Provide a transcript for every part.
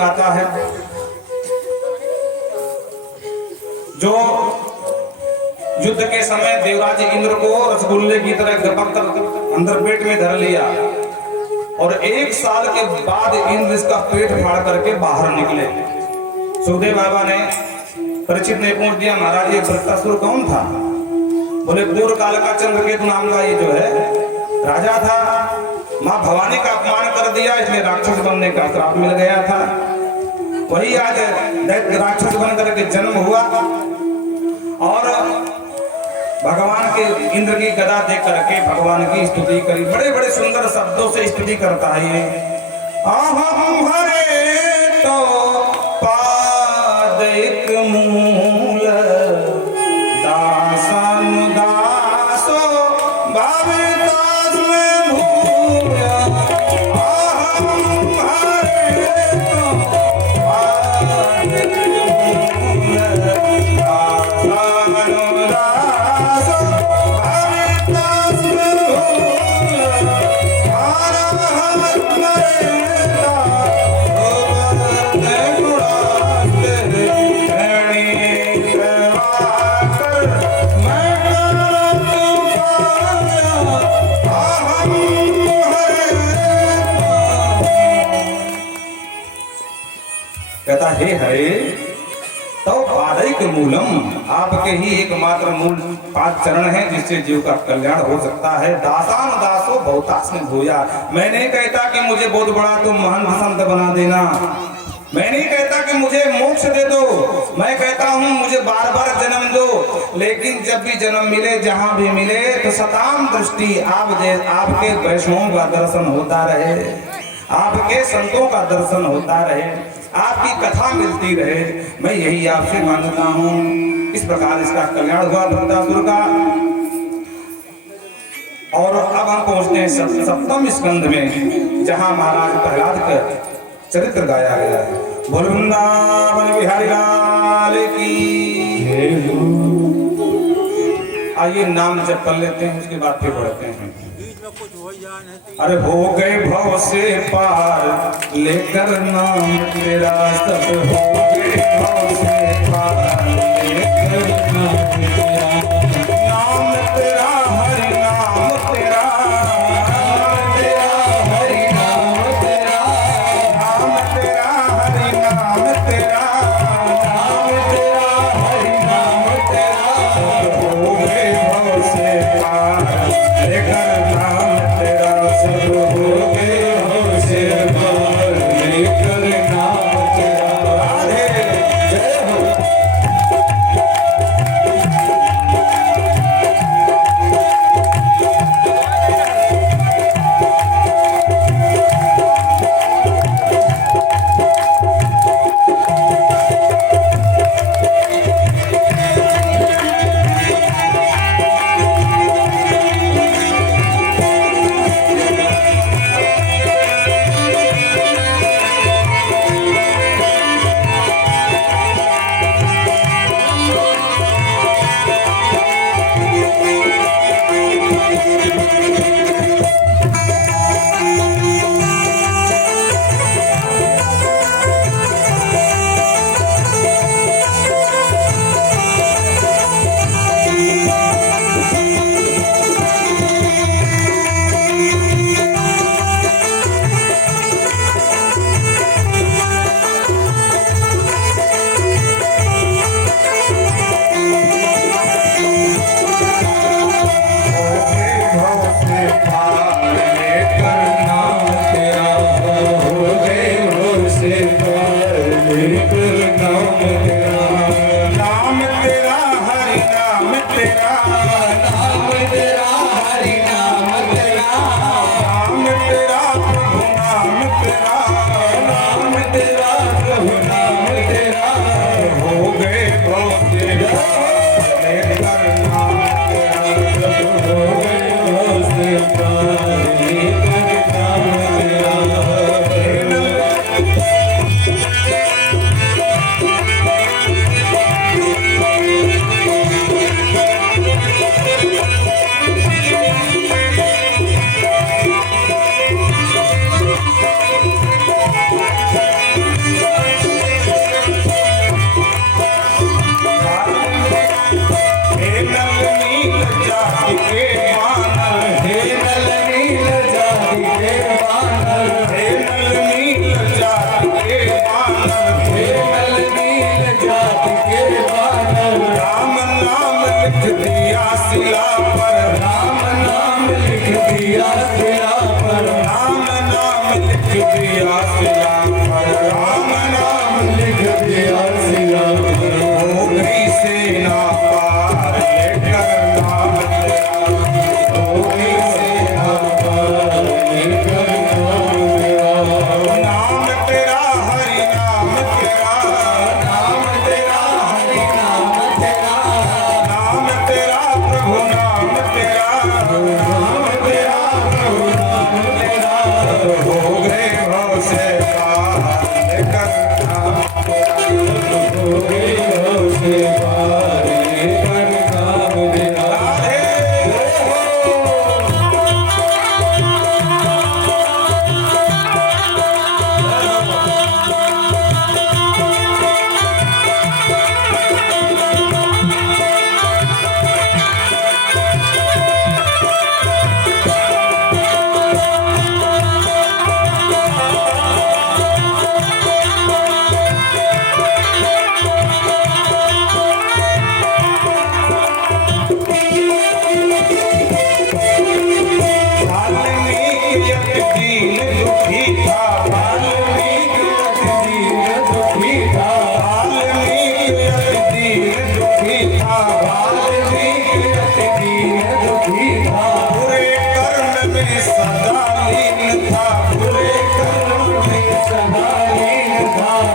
आता है जो युद्ध के समय देवराज इंद्र को रसगुल्ले की तरह दबक कर अंदर पेट में धर लिया और 1 साल के बाद इंद्र इसका पेट फाड़ करके बाहर निकले। सुखदेव बाबा ने परीक्षित ने पूछ दिया, महाराज ये वृत्तासुर कौन था? बोले पूर्व काल का चंद्रकेतु नाम का ये जो है राजा था, माँ भवानी का अपमान कर दिया, इसलिए राक्षस बनने का श्राप मिल गया था। वही आज दैत्य राक्षस बन करके जन्म हुआ और भगवान के इंद्र की गदा देख करके भगवान की स्तुति करी। बड़े बड़े सुंदर शब्दों से स्तुति करता है ये। अहम हरे तो पादैक मूल दासन दासो भावितास में भूया। अहम हरे तो पादैक मूल दासन दासो भावितास में भूया। कहता हे हरे तो पादैक मूलम, आपके ही एकमात्र मूल 5 चरण हैं जिससे जीव का कल्याण हो सकता है। दासान दासो बहुतास में भूया। मैं नहीं कहता कि मुझे बहुत बड़ा तुम महान संत बना देना, मैं नहीं कहता कि मुझे मोक्ष दे दो, मैं कहता हूँ मुझे बार बार जन्म दो, लेकिन जब भी जन्म मिले जहाँ भी मिले तो सताम दृष्टि आपके वैष्णवों का दर्शन होता रहे, आपके संतों का दर्शन होता रहे, आपकी कथा मिलती रहे, मैं यही आपसे मांगता हूँ। इस प्रकार इसका कल्याण हुआ वृत्तासुर का। और अब हम पहुंचते हैं 7वें स्कंध में, जहां महाराज प्रहलाद का चरित्र गाया गया है। बोल वृंदावन बिहारी लाल की। आइए नाम जप कर लेते हैं, उसके बाद फिर बढ़ते हैं। अरे हो गए भव से पार लेकर नाम तेरा, सब हो गए भव से पार लेकर नाम तेरा। नाम तेरा हरि नाम तेरा, नाम तेरा हरि नाम तेरा, नाम तेरा हरि नाम तेरा, नाम तेरा हरि नाम तेरा। सब हो गए भव से पार लेकर नाम तेरा, सब हो गए भव से पार लेकर नाम तेरा। राधे जय हो।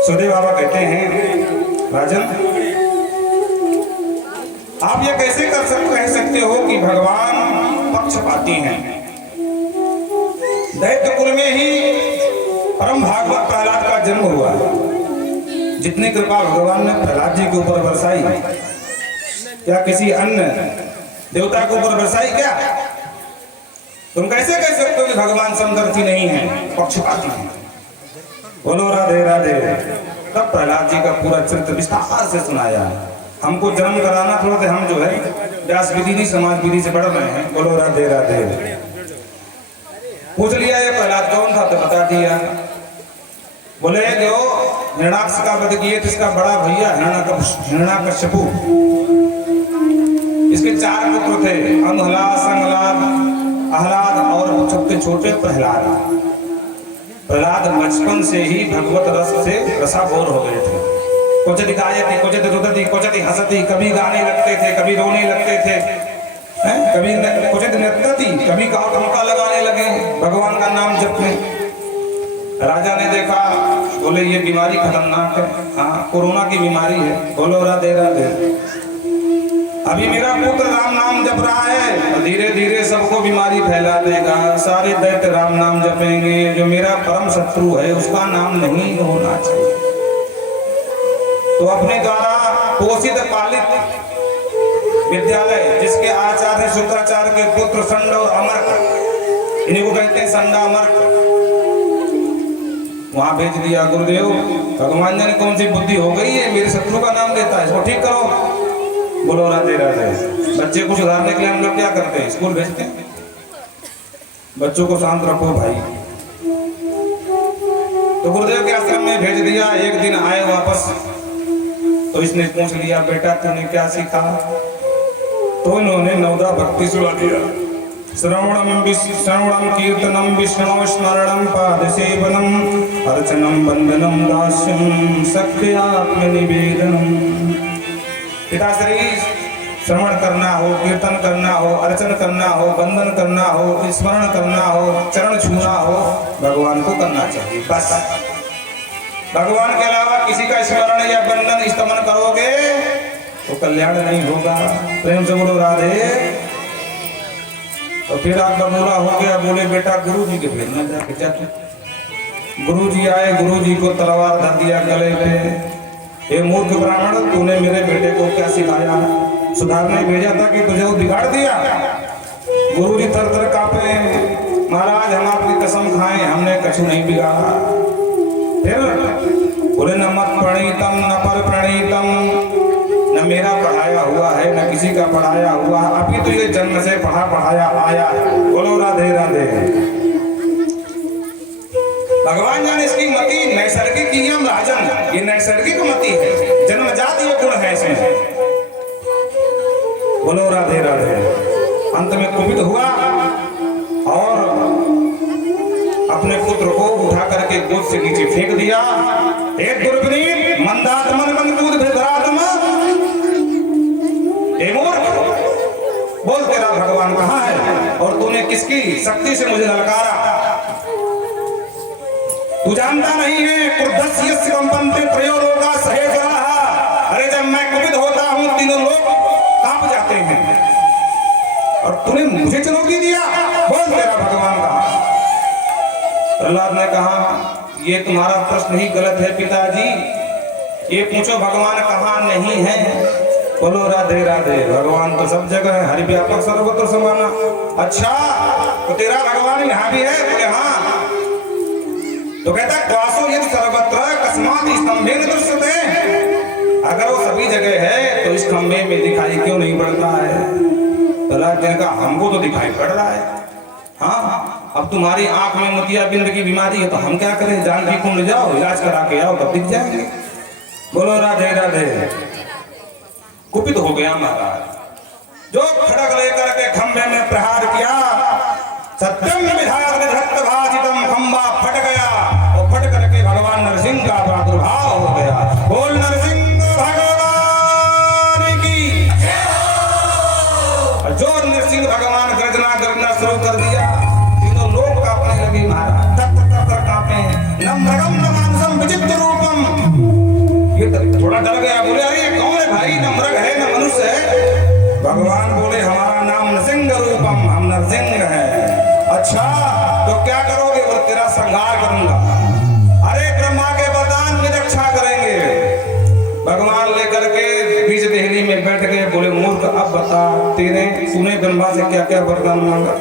सुखदेव बाबा कहते हैं, राजन आप ये कैसे कह सकते हो कि भगवान पक्षपाती हैं? दैत्य कुल में ही परम भागवत प्रहलाद का जन्म हुआ। जितनी कृपा भगवान ने प्रहलाद जी के ऊपर बरसाई, क्या किसी अन्य देवता के ऊपर बरसाई क्या? तुम कैसे कह सकते हो कि भगवान समदर्शी नहीं है, पक्षपाती हैं? बोलो राधे राधे। तब प्रहलाद जी का पूरा चरित्र विस्तार से सुनाया। हमको जन्म कराना थोड़ा सा, हम जो है व्यास विधि समाज विधि से बढ़ रहे हैं। बोलो राधे राधे। पूछ लिया ये प्रहलाद कौन था, तो बता दिया। बोले जो हिरण्याक्ष का वध किए थे, इसका बड़ा भैया हिरण्याकश्यपु, इसके 4 पुत्र थे, अनुहलाद, संहलाद, आह्लाद और सबसे छोटे प्रहलाद। प्रहलाद बचपन से ही भगवत रस से रसाभोर हो गए थे। क्वचित गायति, क्वचित रुदति, क्वचित हंसति, कभी गाने लगते थे, कभी रोने लगते थे, कभी क्वचित नृत्यति, कभी ठुमका लगाने लगे भगवान का नाम जपने। राजा ने देखा, बोले ये बीमारी खतरनाक है, हाँ कोरोना की बीमारी है। बोलो राधे राधे। अभी मेरा पुत्र राम नाम जप रहा है, और धीरे धीरे सबको बीमारी फैला देगा। सारे दैत्य राम नाम जपेंगे, जो मेरा परम शत्रु है उसका नाम नहीं होना चाहिए। तो अपने द्वारा पोषित पालित विद्यालय, जिसके आचार्य शुक्राचार्य के पुत्र संड और अमर्क, इन्हीं को कहते हैं संडा अमर्क, वहां भेज दिया। गुरुदेव भगवान जाने कौन सी बुद्धि हो गई है, मेरे शत्रु का नाम लेता है, इसको ठीक करो। बोलो राधे राधे। बच्चे को सुधारने के लिए हम लोग क्या करते हैं, स्कूल भेजते हैं। बच्चों को शांत रखो भाई। तो गुरुदेव के आश्रम में भेज दिया। एक दिन आए वापस, तो इसने पूछ लिया, बेटा तूने क्या सीखा? तो इन्होंने नवदा भक्ति सुना दिया। श्रवणम कीर्तनम विष्णु स्मरणम पाद सेवनम अर्चनम वंदनम दास्यम सख्यात्म निवेदनम। पिताश्री, श्रवण करना हो, कीर्तन करना हो, अर्चन करना हो, वंदन करना हो, स्मरण करना हो, चरण छूना हो, भगवान को करना चाहिए बस। भगवान के अलावा किसी का स्मरण या वंदन स्तमन करोगे तो कल्याण नहीं होगा। प्रेम से बोलो राधे। तो फिर आपका बोला हो गया, बोले बेटा गुरु जी के भेजना जाके जाके। गुरु जी आए, गुरु जी को तलवार धर दिया गले पे। ये मूर्ख ब्राह्मण, तूने मेरे बेटे को क्या सिखाया? सुधारने भेजा था कि तुझे वो बिगाड़ दिया। गुरु जी तर तर कांपे, महाराज हम आपकी कसम खाएं, हमने कछु नहीं बिगाड़ा। फिर बोले न मत प्रणीतम न पर प्रणीतम, न मेरा पढ़ाया हुआ है न किसी का पढ़ाया हुआ, अभी तो ये जन्म से पढ़ा पढ़ाया आया है। बोलो राधे राधे। भगवान जाने इसकी मति नैसर्गिक नियम राजन, ये नैसर्गिक मति है, जन्मजात ये गुण है इसमें। बोलो राधे राधे। अंत में कुपित हुआ और अपने पुत्र को उठा करके गोद से नीचे फेंक दिया। एक दुर्विनीत मंदात्मन मंदूत भेदरात्मा, ए मूर्ख, बोल तेरा भगवान कहाँ है और तूने किसकी शक्ति से मुझे ललकारा? तू जानता नहीं है क्रुद्धस्य यस्य कंपन्ते त्रयो लोका सहेजराः। अरे जब मैं कुपित होता हूँ तीनों लोग कांप जाते हैं, और तूने मुझे चुनौती दिया, बोल तेरा भगवान कहाँ? प्रहलाद ने कहा, ये तुम्हारा प्रश्न ही गलत है पिताजी, ये पूछो भगवान कहाँ नहीं है। बोलो राधे राधे। भगवान तो सब जगह है, हरि व्यापक सर्वत्र समाना। अच्छा तो तेरा भगवान यहाँ भी है? बोले हाँ। तो कहता क्वासो यदि सर्वत्र कस्मात् स्तंभेन दृश्यते, अगर वो सभी जगह है तो इस खंभे में दिखाई क्यों नहीं पड़ता है? प्रहलाद ने कहा, हमको तो दिखाई पड़ रहा है। हाँ, अब तुम्हारी आंख में मोतियाबिंद की बीमारी है तो हम क्या करें? जानकी कुंड जाओ, इलाज करा के आओ, तब दिख जाएंगे। बोलो राधे राधे। कुपित हो गया महाराज, जो खड़ग लेकर के खंभे में प्रहार किया, सत्यम विधार निधत्त भाजितम, खंभा फट गया और फट करके भगवान नरसिंह का प्रादुर्भाव हो गया। बोल नरसिंह भगवान की। जो नरसिंह भगवान गर्जना करना शुरू कर दिया, तीनों लोग कांपने लगे महाराज, तत्र तत्र कांपे। न मृगम न मानुषम विचित्र रूपम अब बता तूने ब्रह्मा से क्या क्या वरदान मांगा।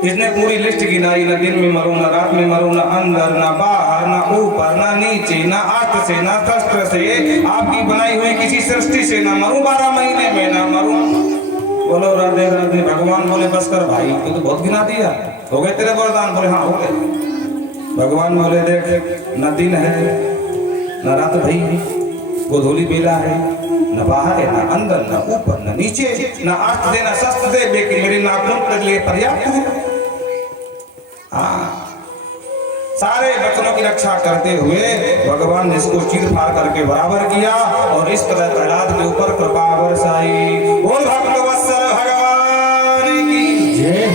इसने पूरी लिस्ट गिनाई, न दिन में मरो, न रात में मरो, न अंदर न बाहर, न ऊपर न नीचे, न अस्त्र से न शस्त्र से, आपकी बनाई हुई किसी सृष्टि से न मरूं, 12 महीने में न मरूं। बोलो राधे राधे। भगवान बोले बस कर भाई, तू तो बहुत गिना दिया, हो गए तेरे वरदान। बोले हाँ हो गए। भगवान बोले देख, न दिन है न रात भाई, गोधूली बेला है, न बाहर है न अंदर, न ऊपर न नीचे, न अस्त्र दे न शस्त्र दे, लेकिन मेरे नाखून के लिए पर्याप्त है। हाँ, सारे बचनों की रक्षा करते हुए भगवान ने इसको चीर फाड़ करके बराबर किया और इस तरह प्रहलाद के ऊपर कृपा बरसाई। बोल भक्तवत्सल भगवान की जय।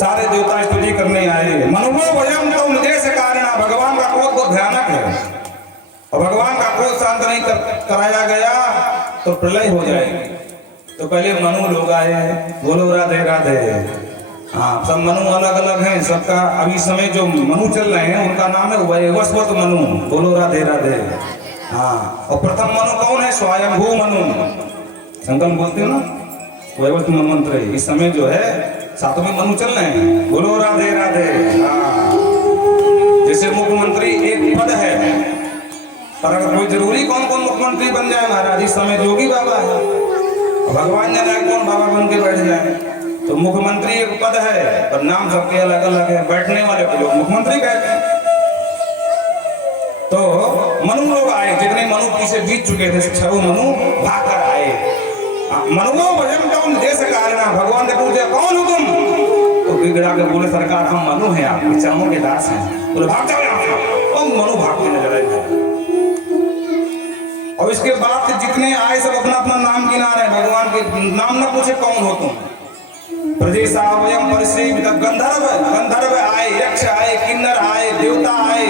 सारे देवता स्तुति करने आए। मनुगो वयम तो निर्देश कारण। भगवान का क्रोध बहुत भयानक है और भगवान का क्रोध शांत नहीं कराया गया तो प्रलय हो जाएगी। तो पहले मनु लोग आए। बोलो राधे राधे। हाँ, सब मनु अलग अलग हैं सबका। अभी समय जो मनु चल रहे हैं उनका नाम है वैवस्वत मनु। बोलो राधे राधे। हाँ, और प्रथम मनु कौन है? स्वयंभू मनु। संकल्प बोलते हो ना, वैवस्वत मंत्र। इस समय जो है 7वें मनु चल रहे हैं। बोलो राधे राधे। हाँ, जैसे मुख्यमंत्री एक पद है, पर अगर कोई जरूरी कौन कौन मुख्यमंत्री बन जाए महाराज, इस समय जोगी बाबा है, भगवान जाने कौन बाबा बन के बैठ जाए। तो मुख्यमंत्री एक पद है पर नाम सबके अलग अलग है। बैठने वाले को लोग मुख्यमंत्री कहते हैं। तो मनु लोग आए, जितने मनु पीछे जीत चुके थे 6 मनु भाग कर आए। मनुओं भजन का देश कारण। भगवान ने पूछा कौन हो तुम? तो गिड़गिड़ा के बोले सरकार हम मनु हैं, आपके चरणों के दास हैं। बोले भाग जाओ यहाँ से। और मनु भागते नजर आए। और इसके बाद जितने आए सब अपना अपना नाम गिना रहे। भगवान के नाम न पूछे कौन हो तुम। प्रजेशावयम परिसेवित गंधर्व गंधर्व आए, यक्ष आए, किन्नर आए, देवता आए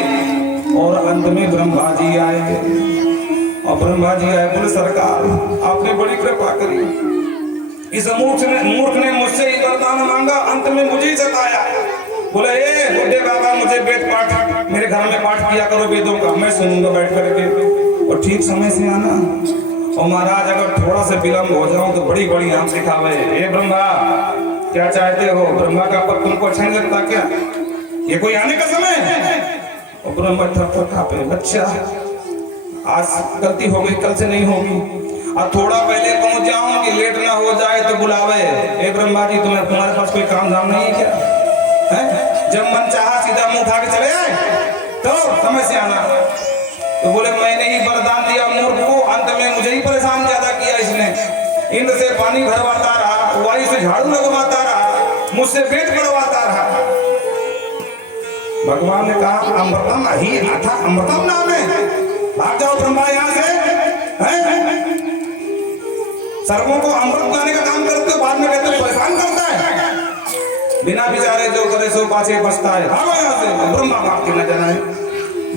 और अंत में ब्रह्मा जी आए। और ब्रह्मा जी आए। बोले सरकार आपने बड़ी कृपा करी। इस मूर्ख ने मुझसे ही वरदान मांगा, अंत में मुझे ही सताया। बोले ए बुड्ढे बाबा, मुझे वेद पाठ मेरे घर में पाठ किया करो वेदों का, मैं सुनूंगा बैठ करके और ठीक समय से आना। और महाराज अगर थोड़ा सा विलम्ब हो जाऊं तो बड़ी बड़ी आम सिखावे। ए ब्रह्मा क्या चाहते हो? ब्रह्मा का पद तुमको अच्छा नहीं लगता क्या? ये कोई आने का समय है? और ब्रह्मा थर कांपे। बच्चा आज गलती हो गई, कल से नहीं होगी। और थोड़ा पहले पहुंच जाऊं कि लेट ना हो जाए तो बुलावे। ए ब्रह्मा जी तुम्हारे पास कोई काम धाम नहीं है क्या? है? जब मन चाहा सीधा मुंह उठा के चले आए तो समय से आना। तो बोले मैंने ही वरदान दिया मूर्ख को, अंत में मुझे ही परेशान ज्यादा किया इसने। इंद्र से पानी भरवाता रहा, वायु से झाड़ू लगवाता रहा, मुझसे पेट पड़वाता रहा। भगवान ने कहा अमृतम ही था, अमृतम नाम है, भाग जाओ ब्रह्मा यहाँ से। सर्वों को अमृत लाने का काम करते हो, बाद में कहते हो परेशान करता है। बिना विचारे जो करे सो पाछे बचता है। भागो यहाँ से। ब्रह्मा भागते नजर आए।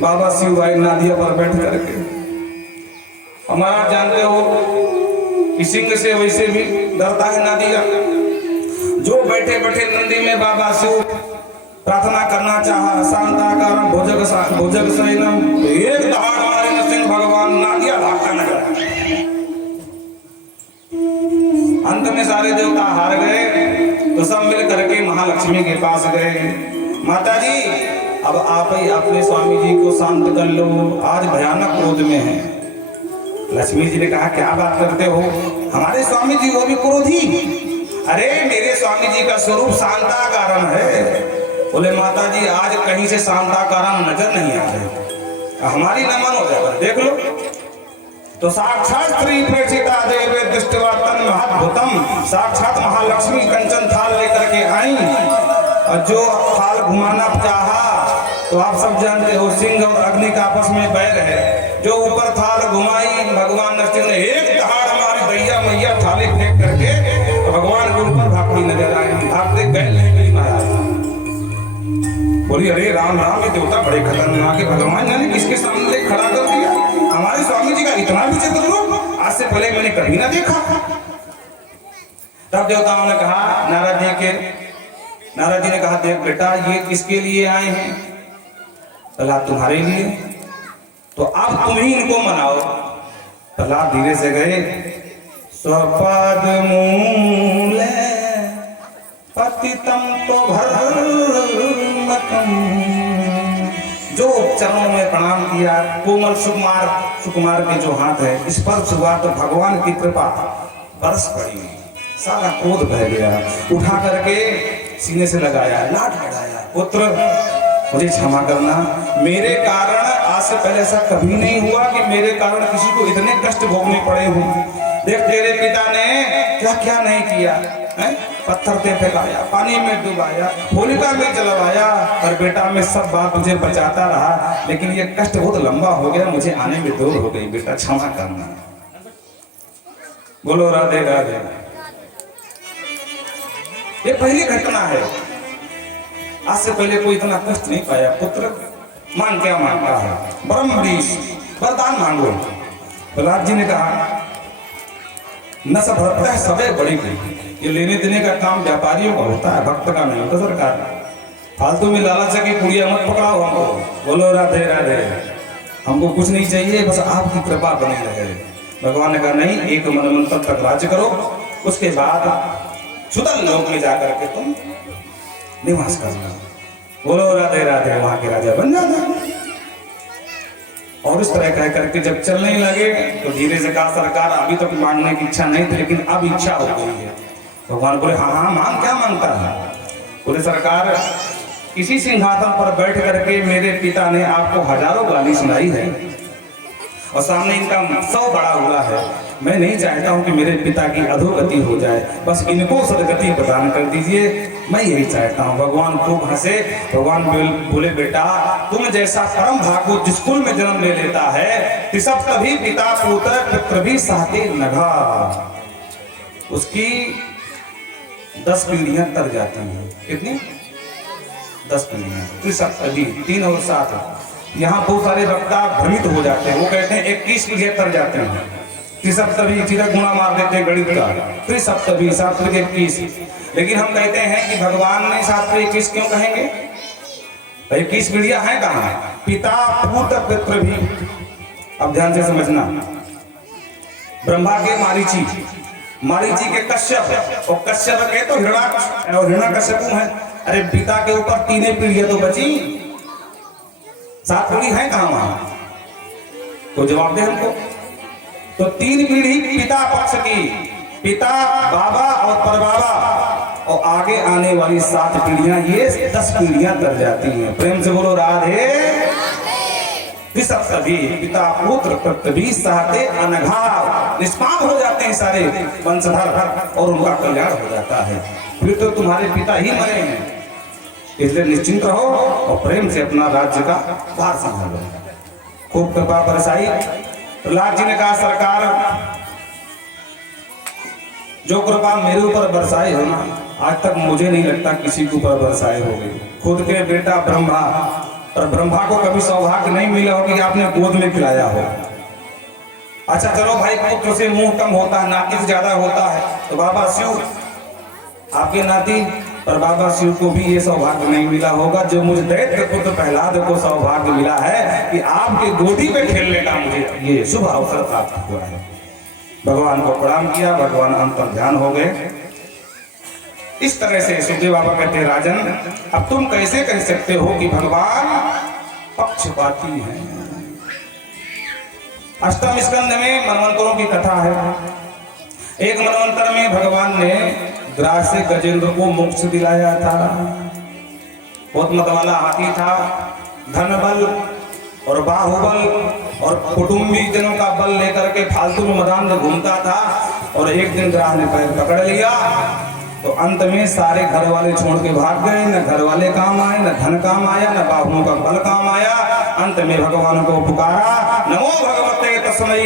बाबा शिव आए नादिया पर बैठ करके। हमारा जानते हो कि सिंह से वैसे भी डरता है नादिया। जो बैठे बैठे नंदी में बाबा शिव प्रार्थना करना चाहा, शांताकारम भुजग शयनम, एक दहाड़ मारे नरसिंह भगवान नादिया भागता नजर। अंत में सारे देवता हार गए तो सब मिल करके महालक्ष्मी के पास गए। माता जी अब आप ही अपने स्वामी जी को शांत कर लो, आज भयानक क्रोध में है। लक्ष्मी जी ने कहा क्या बात करते हो? हमारे स्वामी जी वो भी क्रोधी? अरे मेरे स्वामी जी का स्वरूप शांताकारम है। बोले माता जी आज कहीं से शांताकारम नजर नहीं आ रहे, हमारी नमन हो जाए देख लो। तो साक्षात स्त्री प्रेषिता देवे दृष्टवा तन महाभूतम, साक्षात महालक्ष्मी कंचन थाल लेकर के आई। और जो थाल घुमाना चाहा तो आप सब जानते हो सिंह और अग्नि का आपस में बैर है। जो ऊपर थाल घुमाई भगवान नरसिंह ने एक दहाड़ मारी, भैया मैया थाली फेंक करके तो भगवान के ऊपर भागती नजर आई। भागते गए महाराज। बोली अरे राम राम, ये देवता बड़े खतरनाक है, भगवान जाने किसके सामने खड़ा कर दिया। हमारे स्वामी जी का इतना विचित्र रूप आज से पहले मैंने कभी ना देखा। तब देवताओं ने कहा नारद जी ने कहा देख बेटा ये किसके लिए आए हैं? बोला तुम्हारे लिए। तो अब तुम ही इनको मनाओ। प्रहलाद धीरे से गए, स्वपद मूले पतितम तो भर्मकम, जो चरणों में प्रणाम किया, कोमल सुकुमार के जो हाथ है स्पर्श हुआ तो भगवान की कृपा बरस पड़ी, सारा क्रोध बह गया, उठा करके सीने से लगाया, लाड लगाया, पुत्र मुझे क्षमा करना, मेरे कारण आज से पहले ऐसा कभी नहीं हुआ कि मेरे कारण किसी को इतने कष्ट भोगने पड़े हों। देख तेरे पिता ने क्या क्या नहीं किया है? पत्थर पे फेंकाया, पानी में डुबाया, होलिका में जलवाया, और बेटा मैं सब बात मुझे बचाता रहा, लेकिन ये कष्ट बहुत लंबा हो गया, मुझे आने में देर हो गई, बेटा क्षमा करना। बोलो राधे राधे। ये पहली घटना है, आज से पहले कोई इतना कष्ट नहीं पाया। पुत्र मान क्या मांगता है? ब्रह्मरीश वरदान मांगो। प्रहलाद जी ने कहा न सब भरता है सबे बड़ी गई, ये लेने देने का काम व्यापारियों का होता है, भक्त का नहीं होता। सरकार फालतू में लालच की पुड़िया मत पकड़ाओ हमको। बोलो राधे राधे। हमको कुछ नहीं चाहिए, बस आपकी कृपा बनी रहे। भगवान ने कहा नहीं, एक मनमंत्र तक राज्य करो, उसके बाद सुदल लोक में जाकर के तुम निवास करना। बोलो राधे राधे। वहां के राजा बन जाना। और इस तरह कह करके जब चलने लगे तो धीरे से कहा सरकार अभी तक मांगने की इच्छा नहीं थी, लेकिन अब इच्छा हो गई है। भगवान बोले हाँ हाँ मांग, क्या मांगता है? बोले सरकार इसी सिंहासन पर बैठ करके मेरे पिता ने आपको हजारों गाली सुनाई है और सामने इनका 100 बड़ा हुआ है। मैं नहीं चाहता हूं कि मेरे पिता की अधोगति हो जाए, बस इनको सदगति प्रदान कर दीजिए, मैं यही चाहता हूं। भगवान खूब हंसे। भगवान बोले बेटा तुम जैसा परम भागवत जिस कुल में जन्म ले लेता है, तिसप तभी पिता पुत्र पितृ भी सहते नघा, उसकी 10 पीढ़ियां तर जाती हैं। कितनी? 10 पीढ़ियां। तिसप तभी 3 और 7। यहाँ बहुत सारे वक्ता भ्रमित हो जाते हैं, वो कहते हैं 21 पीढ़ियां तर जाते हैं। त्रिसप्तभी सीधा गुणा मार देते हैं गणित का, त्रिसप्तभी 7 × 21। लेकिन हम कहते हैं कि भगवान ने 7 × 21 क्यों कहेंगे? 21 पीढ़ियां हैं कहाँ? पिता पुत्र पितृ भी। अब ध्यान से समझना। ब्रह्मा के मारीची, मारीची के कश्यप, और कश्यप के तो हिरण्यकश्यप है। अरे पिता के ऊपर 3 पीढ़ियां तो बची, 7 पीढ़ी है कहाँ वहां? तो जवाब दे हमको। तो 3 पीढ़ी पिता पक्ष की, पिता बाबा और परबाबा, और आगे आने वाली 7 पीढ़ियां, ये 10 पीढ़ियां तर जाती हैं। प्रेम से बोलो राधे। सभी पिता पुत्र पितृ सहते अनघा, निष्पाप हो जाते हैं सारे वंशधर और उनका कल्याण हो जाता है। फिर तो तुम्हारे पिता ही मरे हैं, इसलिए निश्चिंत रहो और प्रेम से अपना राज्य का भार संभालो। खूब कृपा बरसाई। प्रहलाद जी ने कहा सरकार जो कृपा मेरे ऊपर बरसाई हो ना, आज तक मुझे नहीं लगता किसी के ऊपर बरसाई होगी। खुद के बेटा ब्रह्मा, और ब्रह्मा को कभी सौभाग्य नहीं मिला हो कि आपने गोद में खिलाया हो। अच्छा चलो भाई, पुत्र से मुंह कम होता है, नाती से ज्यादा होता है, तो बाबा शिव आपके नाती, पर बाबा शिव को भी ये सौभाग्य नहीं मिला होगा जो मुझे दैत्य पुत्र प्रहलाद को सौभाग्य मिला है कि आपके गोदी में खेलने का मुझे ये शुभ अवसर प्राप्त हुआ है। भगवान को प्रणाम किया, भगवान अंतर ध्यान हो गए। इस तरह से सुखदेव बाबा कहते हैं राजन, अब तुम कैसे कह सकते हो कि भगवान पक्षपाती हैं? अष्टम स्कंद में मनवंतरों की कथा है। एक मनवंतर में भगवान ने ग्रास से गजेंद्र को मोक्ष दिलाया था। बहुत मत वाला हाथी था, धन बल और बाहुबल और कुटुंबी जनों का बल लेकर के फालतू में मैदान में घूमता था। और एक दिन ग्रास ने पैर पकड़ लिया तो अंत में सारे घर वाले छोड़ के भाग गए। न घर वाले काम आए, न धन काम आया, न बाहुओं का बल काम आया। अंत में भगवान को पुकारा, नमो भगवते तस्मै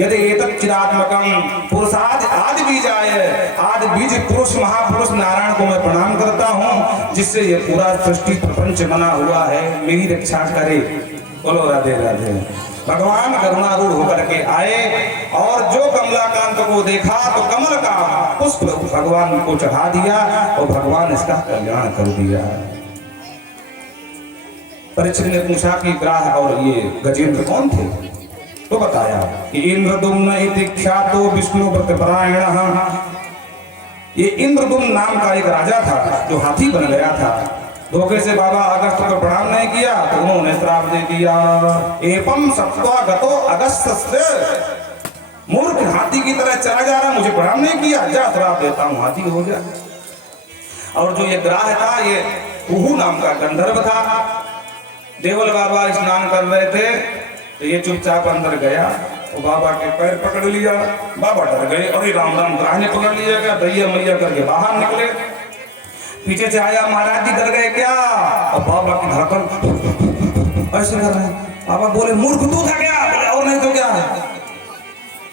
यदि एतत् चिदात्मकं पुरुषादि आदि बीज आए। आदि बीज पुरुष महापुरुष नारायण को मैं प्रणाम करता हूँ, जिससे ये पूरा सृष्टि प्रपंच बना हुआ है, मेरी रक्षा करे। बोलो राधे राधे। भगवान करुणारूढ़ होकर के आए और जो कमलाकांत को देखा तो कमल का पुष्प भगवान को चढ़ा दिया और भगवान इसका कल्याण कर दिया। परीक्षित ने पूछा कि ग्राह और ये गजेंद्र कौन थे? तो बताया कि इंद्रदुम्न इति ख्यातो विष्णु व्रतपरायणः, ये इंद्रदुम्न नाम का एक राजा था जो हाथी बन गया था। धोखे से बाबा अगस्त को प्रणाम नहीं किया तो उन्होंने श्राप दे दिया। एपम सत्वा गतो अगस्त्य, मूर्ख हाथी की तरह चला जा रहा, मुझे प्रणाम नहीं किया, जा श्राप देता हूं, हाथी हो गया। और जो ये ग्राह था ये कुहू नाम का गंधर्व था। देवल बाबा स्नान कर रहे थे तो ये चुपचाप अंदर गया तो बाबा के पैर पकड़ लिया। बाबा डर गए, अरे राम राम, ग्राह ने पकड़ लिया क्या, दैया मैया करके बाहर निकले। पीछे से आया, महाराज जी डर गए क्या, और बाबा की धड़कन ऐसे कर रहे हैं। बाबा बोले मूर्ख तू था क्या, बोले और नहीं तो क्या,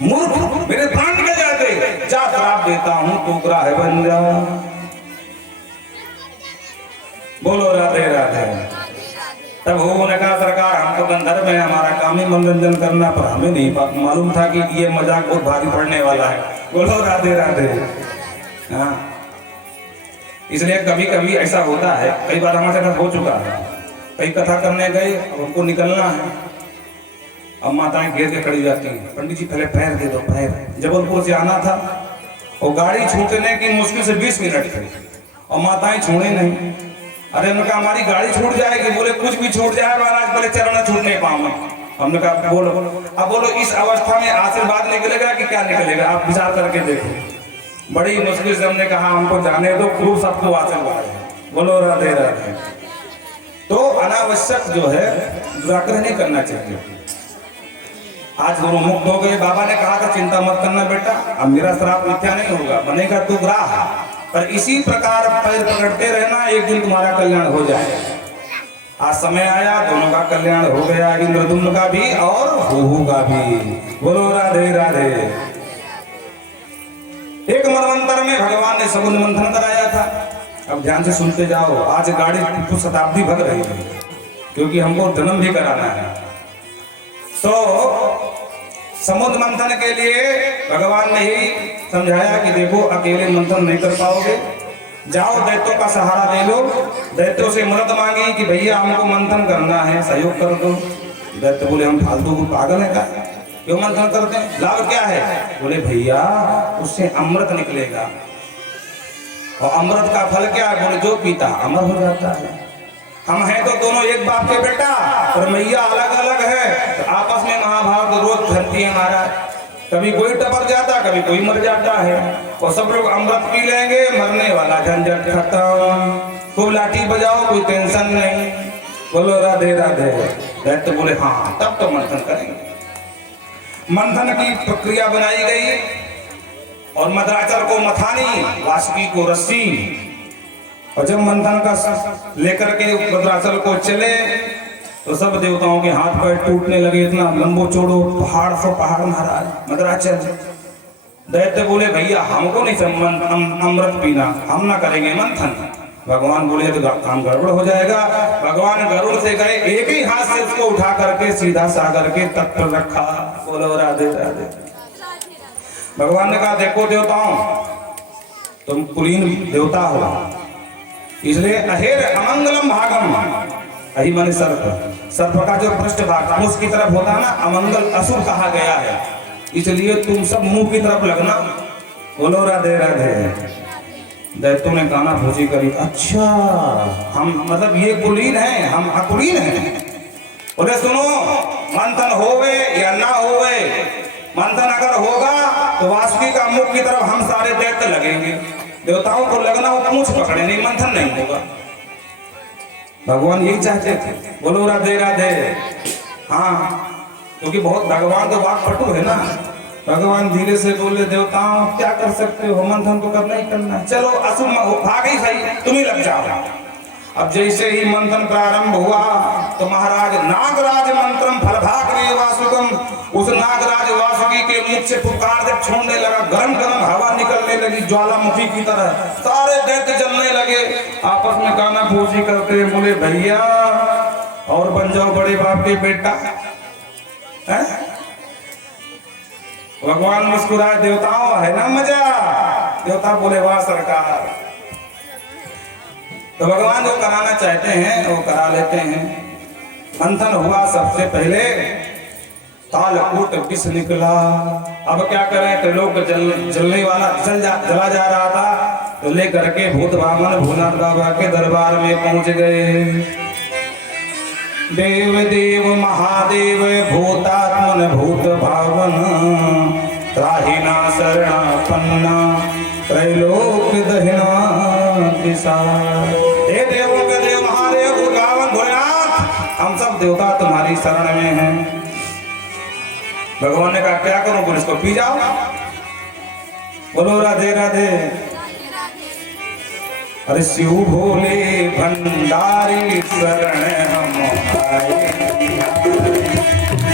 मूर्ख मेरे प्राण निकल जाते, जा श्राप देता हूं तू ग्राह बन जा। बोलो राधे राधे। तब उन्होंने कहा सरकार हम तो गंधर्व में, हमारा काम ही मनोरंजन करना, पर हमें नहीं मालूम था कि ये मजाक बहुत भारी पड़ने वाला है। बोलो राधे राधे। हाँ, इसलिए कभी कभी ऐसा होता है, कई बार हमारे साथ हो चुका है, कई कथा करने गए अब हमको निकलना है, अब माताएं घेर के खड़ी जाती हैं, पंडित जी पहले पैर दे दो, पैर। जबलपुर से आना था और गाड़ी छूटने की मुश्किल से 20 मिनट थी और माताएं छोड़े नहीं। अरे उनका हमारी गाड़ी छूट जाएगी, बोले कुछ भी छूट जाए महाराज, बोले चरण छूटने पाऊंगा। हमने कहा बोलो, अब बोलो इस अवस्था में आशीर्वाद निकलेगा कि क्या निकलेगा, आप विचार करके देखो। बड़ी मुश्किल से हमने कहा हमको जाने दो, खूब सबको आशीर्वाद है। बोलो राधे राधे। तो अनावश्यक जो है दुराग्रह नहीं करना चाहिए। आज दोनों मुक्त हो गए। बाबा ने कहा था चिंता मत करना बेटा, अब मेरा श्राप मिथ्या नहीं होगा, बनेगा तू ग्राह, पर इसी प्रकार पैर पकड़ते रहना, एक दिन तुम्हारा कल्याण हो जाएगा। आज समय आया, दोनों का कल्याण हो गया, इंद्रदुम्न का भी और हुहू का भी। बोलो राधे राधे। एक मनवंतर में भगवान ने सगुन मंथन कराया था। अब ध्यान से सुनते जाओ, आज गाड़ी कुछ शताब्दी भग रही है क्योंकि हमको जन्म भी कराना है। तो समुद्र मंथन के लिए भगवान ने ही समझाया कि देखो अकेले मंथन नहीं कर पाओगे, जाओ दैत्यों का सहारा ले लो। दैत्यों से मदद मांगी कि भैया हमको मंथन करना है, सहयोग कर दो। दैत्य बोले हम फालतू को पागल है क्या, क्यों मंथन करते हैं, लाभ क्या है। बोले भैया उससे अमृत निकलेगा, और अमृत का फल क्या है, बोले जो पीता अमर हो जाता है। हम हैं तो दोनों एक बाप के बेटा, और मैया अलग अलग है, तो आपस में महाभारत रोज झलती है महाराज। कभी कोई टपक जाता, कभी कोई मर जाता है, और सब लोग अमृत पी लेंगे, मरने वाला झंझट खत्म। खूब लाठी बजाओ, कोई टेंशन नहीं। बोलो राधे राधे। दैत्य बोले हाँ तब तो मंथन करेंगे। मंथन की प्रक्रिया बनाई गई और मद्राचल को मथानी, वासुकी को रस्सी, और जब मंथन का लेकर के मद्राचल को चले तो सब देवताओं के हाथ पैर टूटने लगे, इतना लंबो चौड़ो पहाड़ से पहाड़ महाराज मद्राचल। दैत्य बोले भैया हमको नहीं अमृत पीना, हम ना करेंगे मंथन। भगवान बोले तो काम गड़बड़ हो जाएगा। भगवान गरुड़ से गए, एक ही हाथ से उसको उठा करके सीधा सागर के तट पर रखा। बोलो राधे राधे। भगवान ने कहा देखो देवताओं, तुम कुलीन देवता हो, इसलिए अहेर अमंगलम भागम, अही माने सर्प, सर्प का जो पृष्ठ भाग उसकी तरफ होता है ना, अमंगल असुर कहा गया है, इसलिए तुम सब मुंह की तरफ लगना। बोलो राधे राधे। दैत्यों ने काना फूसी करी, अच्छा हम मतलब ये कुलीन हैं, हम अकुलीन हैं। बोले सुनो, मंथन होवे या ना होवे, मंथन अगर होगा तो वासुकी का मुख की तरफ हम सारे दैत्य लगेंगे। देवताओं को लगना हो पूंछ पकड़े, नहीं मंथन नहीं होगा। भगवान यही चाहते थे। बोलो राधे राधे। हाँ, क्योंकि बहुत भगवान तो बात पटु है ना। भगवान धीरे से बोले देवताओं क्या कर सकते हो, मंथन तो करना ही करना, चलो असुर भाग ही सही, तुम ही लग जाओ। अब जैसे ही मंथन प्रारंभ हुआ तो महाराज नागराज मंत्रम फलभाग वासुकम, उस नागराज वासुकी के मुख से पुकार जब छोड़ने लगा, गरम गरम हवा निकलने लगी ज्वालामुखी की तरह, सारे दैत्य जलने लगे। आपस में काना फूसी करते बोले भैया और बन जाओ बड़े बाप के बेटा है? भगवान मुस्कुराए, देवताओं है ना मजा। देवता बोले वाह सरकार। तो भगवान जो कराना चाहते हैं वो करा लेते हैं। मंथन हुआ, सबसे पहले तालकूट विष निकला। अब क्या करें, त्रिलोक जलने वाला जला जा रहा था, तो लेकर के भूत बामन भोलानाथ बाबा के दरबार में पहुंच गए। देव देव महादेव भूतात्मन भूत भावन, त्राहिना शरणापन्ना त्रैलोक दहिना किसान। हे देवों के देव महादेव भूत भोलेनाथ, हम सब देवता तुम्हारी शरण में हैं। भगवान ने कहा क्या करूं, पुलिस को पी जाओ। बोलो राधे राधे। अरे शिव भोले भंडारी शरण हम आए,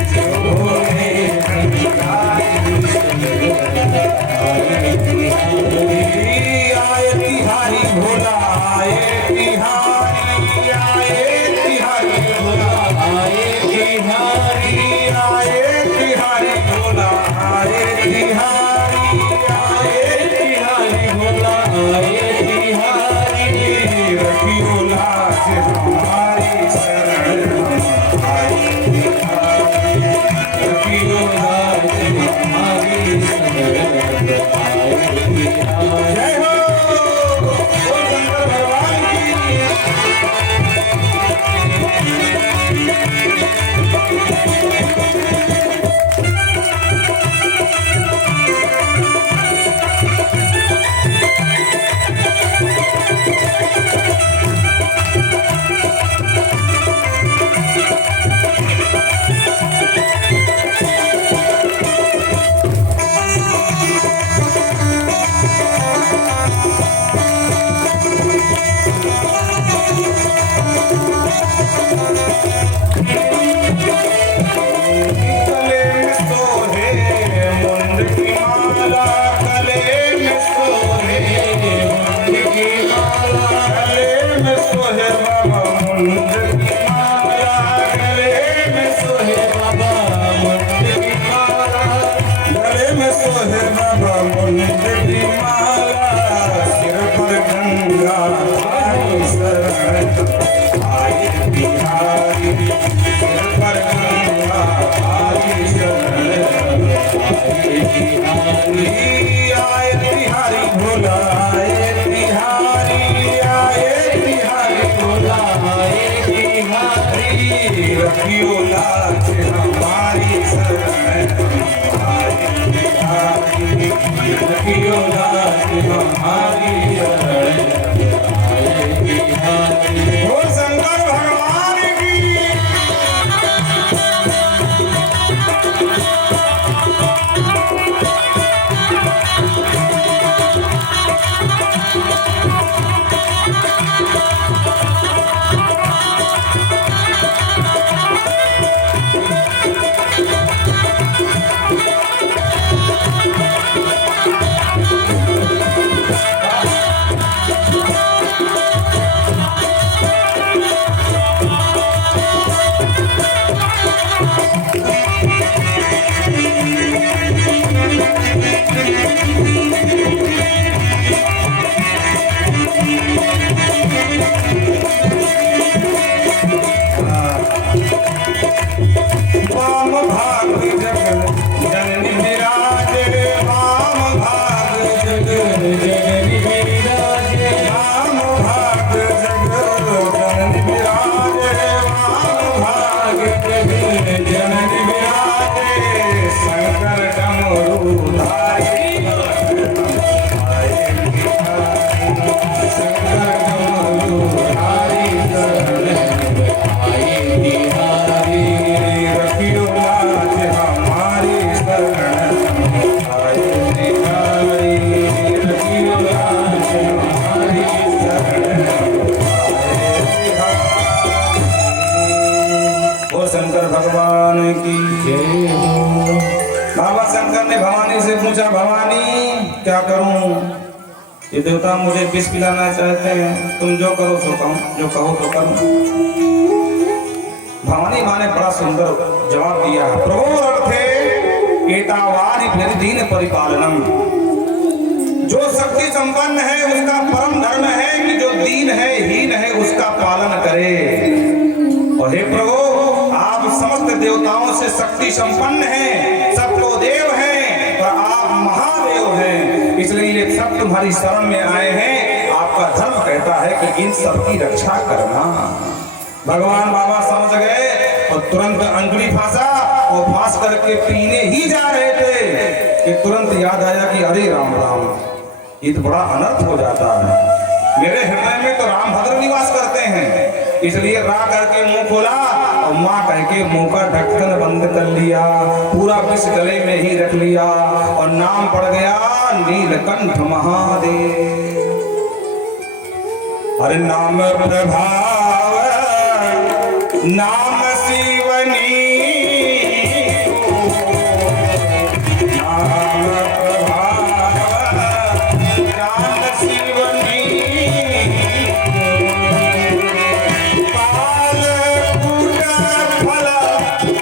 शिव भोले भंडारी आए तिहारी भोला, आए तिहारी, आए तिहारी भोला, आए तिहारी, आए तिहारी भोला, आए तिहारी, आए तिहारी भोला, आए तिहारी, रखियो लाज हमारी शरण हम आए तिहारी, रखियो लाज हमारी शरण आए तिहारी। जय हो बोल शंकर भगवान की। बाबा शंकर ने भवानी से पूछा, भवानी क्या करूं, ये देवता मुझे विष पिलाना चाहते हैं, तुम जो करो सो करो, जो कहो तो करो। भवानी माँ ने बड़ा सुंदर जवाब दिया, प्रभु अर्थे एतावारि फिर दीन परिपालनम। जो शक्ति संपन्न है उसका परम धर्म है कि जो दीन है हीन है उसका पालन करे। और हे प्रभु, आप समस्त समस्त देवताओं से शक्ति संपन्न हैं, सबको देव हैं और आप महादेव हैं, इसलिए ये सब तुम्हारी शरण में आए हैं। आपका धर्म कहता है कि इन सबकी रक्षा करना। भगवान बाबा समझ गए और तुरंत अंगुली फांसा और फांस करके पीने ही जा रहे थे कि तुरंत याद आया कि अरे राम राम, ये तो बड़ा अनर्थ हो जाता है। मेरे हृदय में तो राम भद्र निवास करते हैं, इसलिए रा करके मुंह खोला और माँ कह के मुंह का ढक्कन बंद कर लिया, पूरा विष गले में ही रख लिया और नाम पड़ गया नीलकंठ महादेव। हर नाम प्रभाव नाम शिवनी, नाम प्रभाव नाम शिवनी, काल कुट फल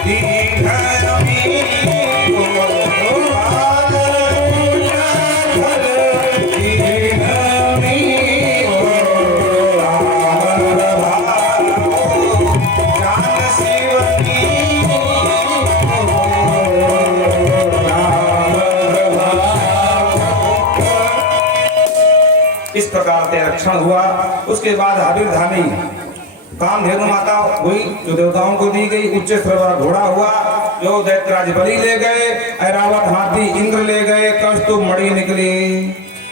दीघनी, काल कुट फल दीघनी, इस प्रकार से रक्षण हुआ। उसके बाद हबीरधामी कामधेनु माता हुई जो देवताओं को दी गई, उच्च श्रवा घोड़ा हुआ जो दैत्यराज बलि ले गए, ऐरावत हाथी इंद्र ले गए, कौस्तुभ मणि निकली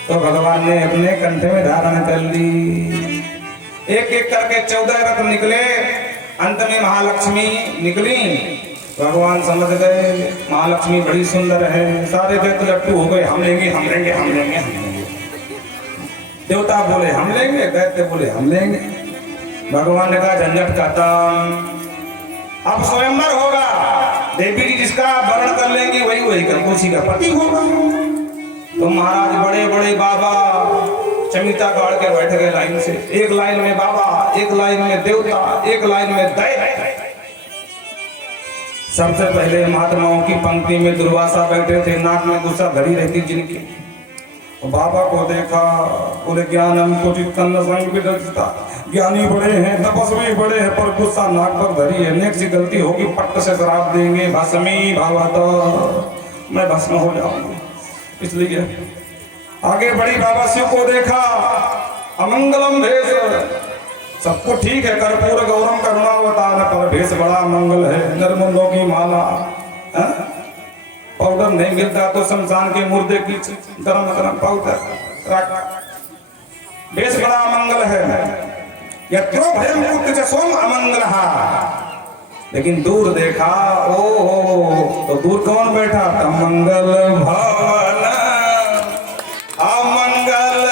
तो भगवान ने अपने कंठ में धारण कर ली। एक एक करके 14 रत्न निकले, अंत में महालक्ष्मी निकली। भगवान समझ गए महालक्ष्मी बड़ी सुंदर है, सारे दैत्य लट्टू हो गए, हम लेंगे हम लेंगे हम लेंगे हम लेंगे। देवता बोले हम लेंगे, दैत्य बोले हम लेंगे। भगवान ने कहा झंझट खत्म, अब स्वयंवर होगा, देवी जी जिसका वर्ण कर लेंगे वही उसी का पति होगा। तो महाराज बड़े बड़े बाबा चमिता गाड़ के बैठ गए लाइन से, एक लाइन में बाबा, एक लाइन में देवता, एक लाइन में दैत्य। सबसे पहले महात्माओं की पंक्ति में दुर्वासा बैठे थे, नाक में गुस्सा धरी रहती जिनकी। बाबा को देखा, बोले ज्ञानम कुचित संविदता, ज्ञानी बड़े हैं, तपस्वी बड़े हैं, पर गुस्सा नाक पर धरी है, नेक्स्ट गलती होगी पट्ट से शराब देंगे, भस्मी भवत, मैं भस्म हो जाऊंगी। इसलिए आगे बड़ी बाबा शिव को देखा, अमंगलम भेष, सब कुछ ठीक है, कर्पूर गौरम करुणावतार, पर भेष बड़ा मंगल है, नरमुंडों की माला, पाउडर नहीं मिलता तो शमशान के मुर्दे की गरम गरम पाउडर रख, भेष बड़ा मंगल है। यत्रो भयम कुत्य सोम अमंगलहा, लेकिन दूर देखा, ओ तो दूर कौन बैठा था, मंगल भवन अमंगल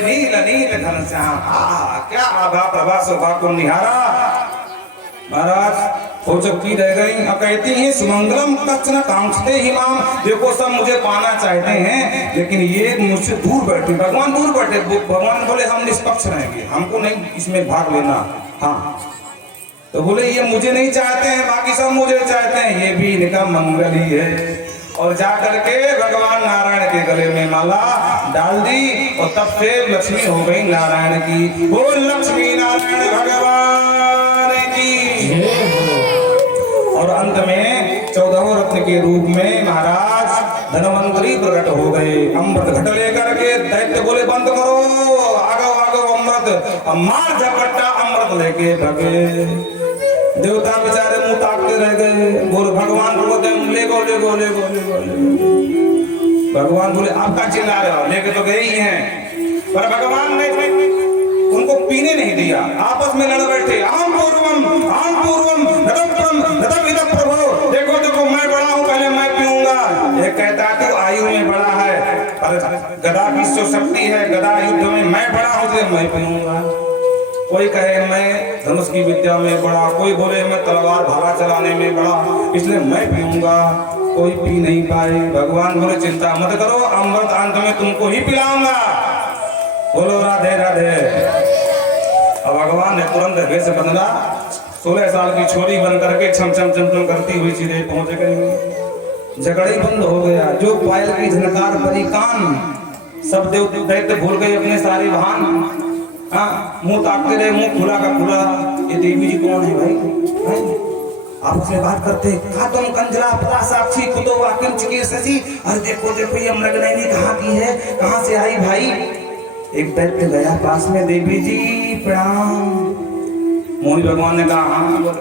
नील नील घनश्याम, क्या आभा प्रभा शोभा को निहारा। महाराज वो जब की रह गई, कहती है सुमंगलम कच्चन कांक्षते ही माम, देखो सब मुझे पाना चाहते हैं लेकिन ये मुझसे दूर बैठे। भगवान दूर बैठे, भगवान बोले हम निष्पक्ष रहेंगे, हमको नहीं इसमें भाग लेना। हाँ तो बोले ये मुझे नहीं चाहते हैं, बाकी सब मुझे चाहते हैं, ये भी इनका मंगल ही है। और जाकर के भगवान नारायण के गले में माला डाल दी और तब से लक्ष्मी हो गई नारायण की। बोल लक्ष्मी नारायण भगवान की। और अंत में 14 रत्न के रूप में महाराज धनवंतरी प्रकट हो गए। अमृत घट लेकर के दैत्य बोले बंद करो, आगो आगो अमृत, मार झपट्टा अमृत लेके भगे। देवता बेचारे मुंह ताकते रह गए, बोले भगवान बोलते ले गो ले गो ले गो ले गो ले गो। भगवान बोले आपका चिल्ला रहे हो, लेके तो गए ही हैं, पर भगवान ने उनको पीने नहीं दिया, आपस में लड़ बैठे। आम पूर्वम नदम इदम प्रभु, देखो देखो मैं बड़ा हूँ, पहले मैं पीऊंगा। एक कहता है तो आयु में बड़ा है, पर गदा की जो शक्ति है, गदा युद्ध में मैं बड़ा हूँ तो मैं पीऊंगा। कोई कहे मैं धनुष की विद्या में बड़ा, कोई बोले मैं तलवार भाला चलाने में बड़ा, इसलिए मैं पीऊंगा। कोई पी नहीं पाए। भगवान बोले चिंता मत करो, अमृत अंत में तुमको ही पिलाऊंगा। बोलो राधे राधे। अब भगवान ने तुरंत वेश बदला, 16 साल की छोरी बन करके छम छम चम चम करती हुई सीधे पहुंच गई। झगड़ा ही बंद हो गया। जो पायल की झनकार बड़ी कान, सब देव दैत्य भूल गए अपने सारे वाहन। हाँ, मुंह ताकते रहे, मुंह खुला का खुला। ये देवी जी कौन है भाई? आपस में बात करते, कहा तुम कंजरा परा साक्षी कुतो वाक्यम चिकित्ससी। अरे देखो देखो ये मृगनयनी कहाँ की है, कहाँ से आई भाई? एक दैत्य गया पास में, देवी जी प्रणाम। मोनी भगवान ने कहा हाँ बोलो।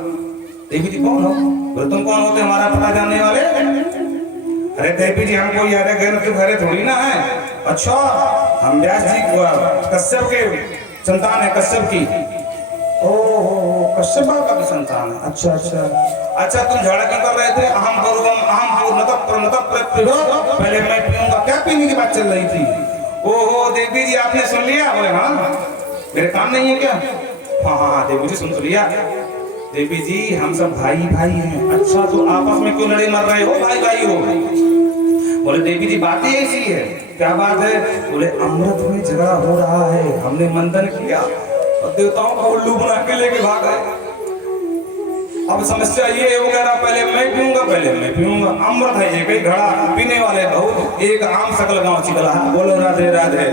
देवी जी कौन हो? बोले तुम कौन होते हमारा पता जानने वाले? अरे देवी जी हम कोई अरे गए तो घरे थोड़ी ना है। अच्छा, हम व्यास जी कश्यप के संतान है, कश्यप की। ओह, कश्यप बाबा की संतान है। अच्छा अच्छा अच्छा, तुम झगड़ा क्यों कर रहे थे? अहम पूर्वम अहम पूर्णतः पहले मैं पीऊंगा। क्या पीने की बात चल रही थी? ओहो देवी जी आपने सुन लिया? बोले हाँ, मेरे काम नहीं है क्या? हाँ हाँ देवी जी सुन तो लिया। देवी जी हम सब भाई भाई हैं। अच्छा, तो आपस में क्यों लड़े मर रहे हो? भाई भाई हो। बोले देवी जी बातें ऐसी है। क्या बात है? बोले अमृत में झगड़ा हो रहा है, हमने मंथन किया और देवताओं को उल्लू बना के लेके भाग गए। अब समस्या ये है, वो कह रहा पहले मैं पीऊंगा, पहले मैं पीऊंगा। अमृत है एक ही घड़ा, पीने वाले बहुत, एक आम सकल गांव चिकला। बोलो राधे राधे।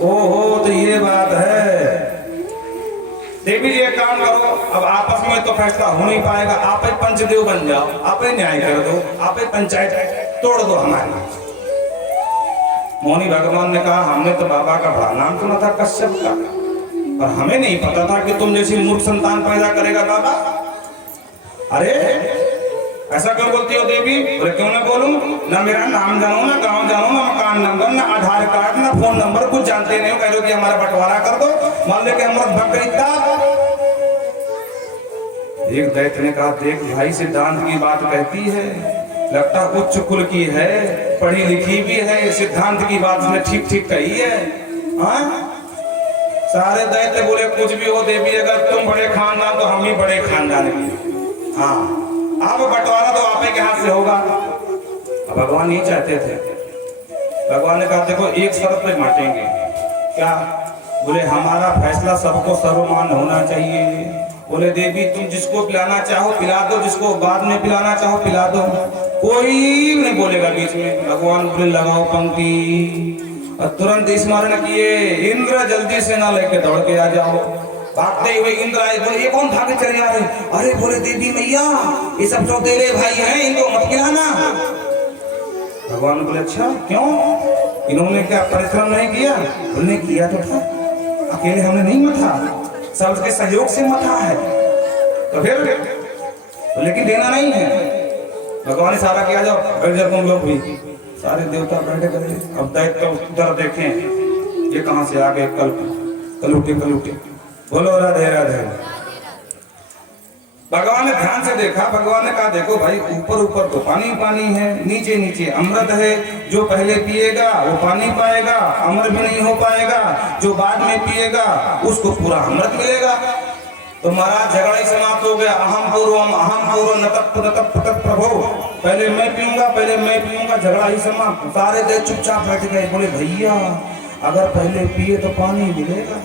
ओहो, तो ये बात है। देवी जी एक काम करो, अब आपस में तो फैसला हो नहीं पाएगा, आप ही पंचदेव बन जाओ, आप ही न्याय कर दो, आप ही पंचायत तोड़ दो हमारी। मौनी भगवान ने कहा हमने तो बाबा का बड़ा नाम सुना था कश्यप का, और हमें नहीं पता था कि तुम जैसी मूर्ख संतान पैदा करेगा बाबा। अरे ऐसा क्यों बोलती हो देवी? बोले क्यों ना बोलूं? ना मेरा नाम जानो, ना गांव जानो, ना मकान नंबर, ना आधार कार्ड, ना फोन नंबर, कुछ जानते नहीं हो। कह रहे हो कि हमारा बंटवारा कर दो, मान ले कि अमृत भग गई। एक दैत्य ने कहा देख भाई, सिद्धांत की बात कहती है, लगता उच्च कुल की है, पढ़ी लिखी भी है, सिद्धांत की बात उसने ठीक ठीक कही है। हाँ, सारे दैत्य बोले कुछ भी हो देवी, अगर तुम बड़े खानदान तो हम ही बड़े खानदान की। हाँ, आप बंटवारा तो आप ही के हाथ से होगा। भगवान ये चाहते थे। भगवान ने कहा देखो एक शर्त पे बांटेंगे। क्या? बोले हमारा फैसला सबको सर्वमान्य होना चाहिए। बोले देवी तुम जिसको पिलाना चाहो पिला दो, जिसको बाद में पिलाना चाहो पिला दो, कोई नहीं बोलेगा बीच में। भगवान बोले लगाओ पंक्ति, और तुरंत स्मरण किए इंद्र जल्दी से ना लेके दौड़ के आ जाओ। भागते हुए इंद्र आए, बोले ये कौन भागे चले आ रहे? अरे बोले देवी मैया ये सब सौतेले भाई हैं, इनको मत खिलाना। भगवान बोले अच्छा क्यों? इन्होंने क्या परिश्रम नहीं किया? बोले किया तो था, अकेले हमने नहीं मथा, सबके सहयोग से मथा है। तो फिर लेकिन देना नहीं है। भगवान ने सारा किया, जाओ बैठ जाओ तुम लोग भी। सारे देवता बैठे गए। अब दैत्य उधर देखें, ये कहां से आ गए? कलुटे कलुटे। बोलो राधे राधे। भगवान ने ध्यान से देखा। भगवान ने कहा देखो भाई, ऊपर ऊपर तो पानी पानी है, नीचे नीचे अमृत है। जो पहले पिएगा वो पानी पाएगा, अमर भी नहीं हो पाएगा। जो बाद में पिएगा उसको पूरा अमृत मिलेगा। तो महाराज झगड़ा ही समाप्त हो गया। अहम पूर्व नतप प्रभो, पहले मैं पीऊंगा, पहले मैं पीऊंगा। झगड़ा ही समाप्त। सारे देव चुपचाप बैठ गए। बोले भैया अगर पहले पिए तो पानी मिलेगा,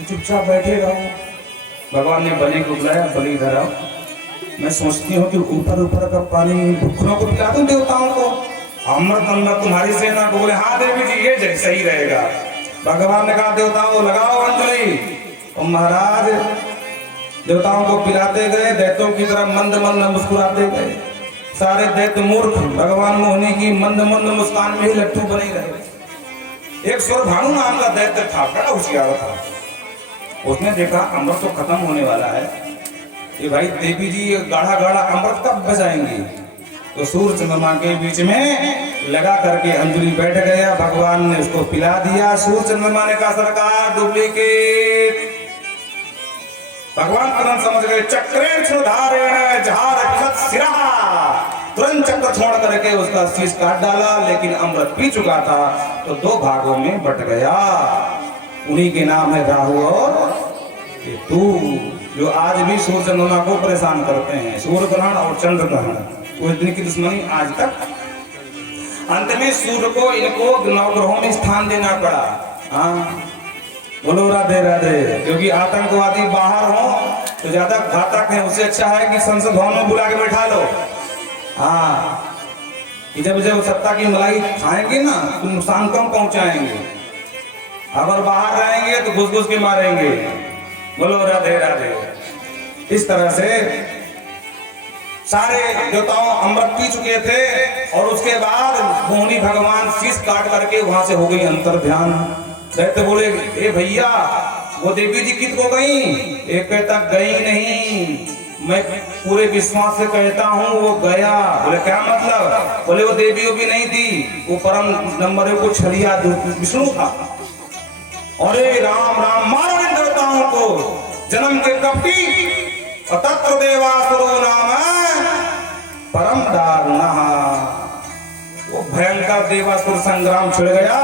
चुपचाप बैठे रहो। भगवान ने बलि को बुलाया, बलि इधर आओ। मैं सोचती हूँ कि ऊपर ऊपर का पानी भूखों को पिला दूं देवताओं को, अमृत अमृत तुम्हारी सेना को। बोले हाँ देवी जी ये सही रहेगा। भगवान ने कहा देवताओं लगाओ अंजलि। और महाराज देवताओं को पिलाते गए, दैत्यों की तरफ मंद मंद मुस्कुराते गए। सारे दैत्य मूर्ख भगवान मोहिनी की मंद मंद मुस्कान में ही लट्टू बने रहे। एक स्वर भानु नाम का दैत्य था, बड़ा होशियार था। उसने देखा अमृत तो खत्म होने वाला है, ये भाई देवी जी गाढ़ा गाढ़ा अमृत कब बजाएंगी? तो सूर्य चंद्रमा के बीच में लगा करके अंजलि बैठ गया। भगवान ने उसको पिला दिया। सूर्य चंद्रमा ने कहा सरकार डुप्लीकेट। भगवान तुरंत समझ गए, चक्रेण क्षुधारेण जहार पिशत सिरा। तुरंत चक्र छोड़ करके उसका शीश काट डाला, लेकिन अमृत पी चुका था तो दो भागों में बट गया। उन्हीं के नाम है राहु और केतु, जो आज भी सूर्य चंद्रमा को परेशान करते हैं। सूर्य ग्रहण और चंद्र ग्रहण कुछ दिन की दुश्मनी आज तक। अंत में सूर्य को इनको नवग्रहों में स्थान देना पड़ा। हाँ बोलो राधे राधे। क्योंकि आतंकवादी बाहर हो तो ज्यादा घातक है, उससे अच्छा है कि संसद भवन में बुला के बैठा लो। हाँ कि जब जब सत्ता की मलाई खाएंगे ना तो नुकसान कम पहुंचाएंगे, अगर बाहर रहेंगे तो घुस घुस के मारेंगे। बोलो राधे राधे। इस तरह से सारे देवताओं अमृत पी चुके थे और उसके बाद मोहनी भगवान शीश काट करके वहां से हो गई अंतर ध्यान। दैत्य बोले ए भैया वो देवी जी कित को गई? एक कहता गई नहीं, मैं पूरे विश्वास से कहता हूँ वो गया। बोले क्या मतलब? बोले वो देवी भी नहीं थी, वो परम नंबर को छलिया विष्णु था। अरे राम राम मारो इन देवताओं को, जन्म के कपटी तत्र देवासुरो नाम परम दारुणः। वो भयंकर देवासुर संग्राम छिड़ गया।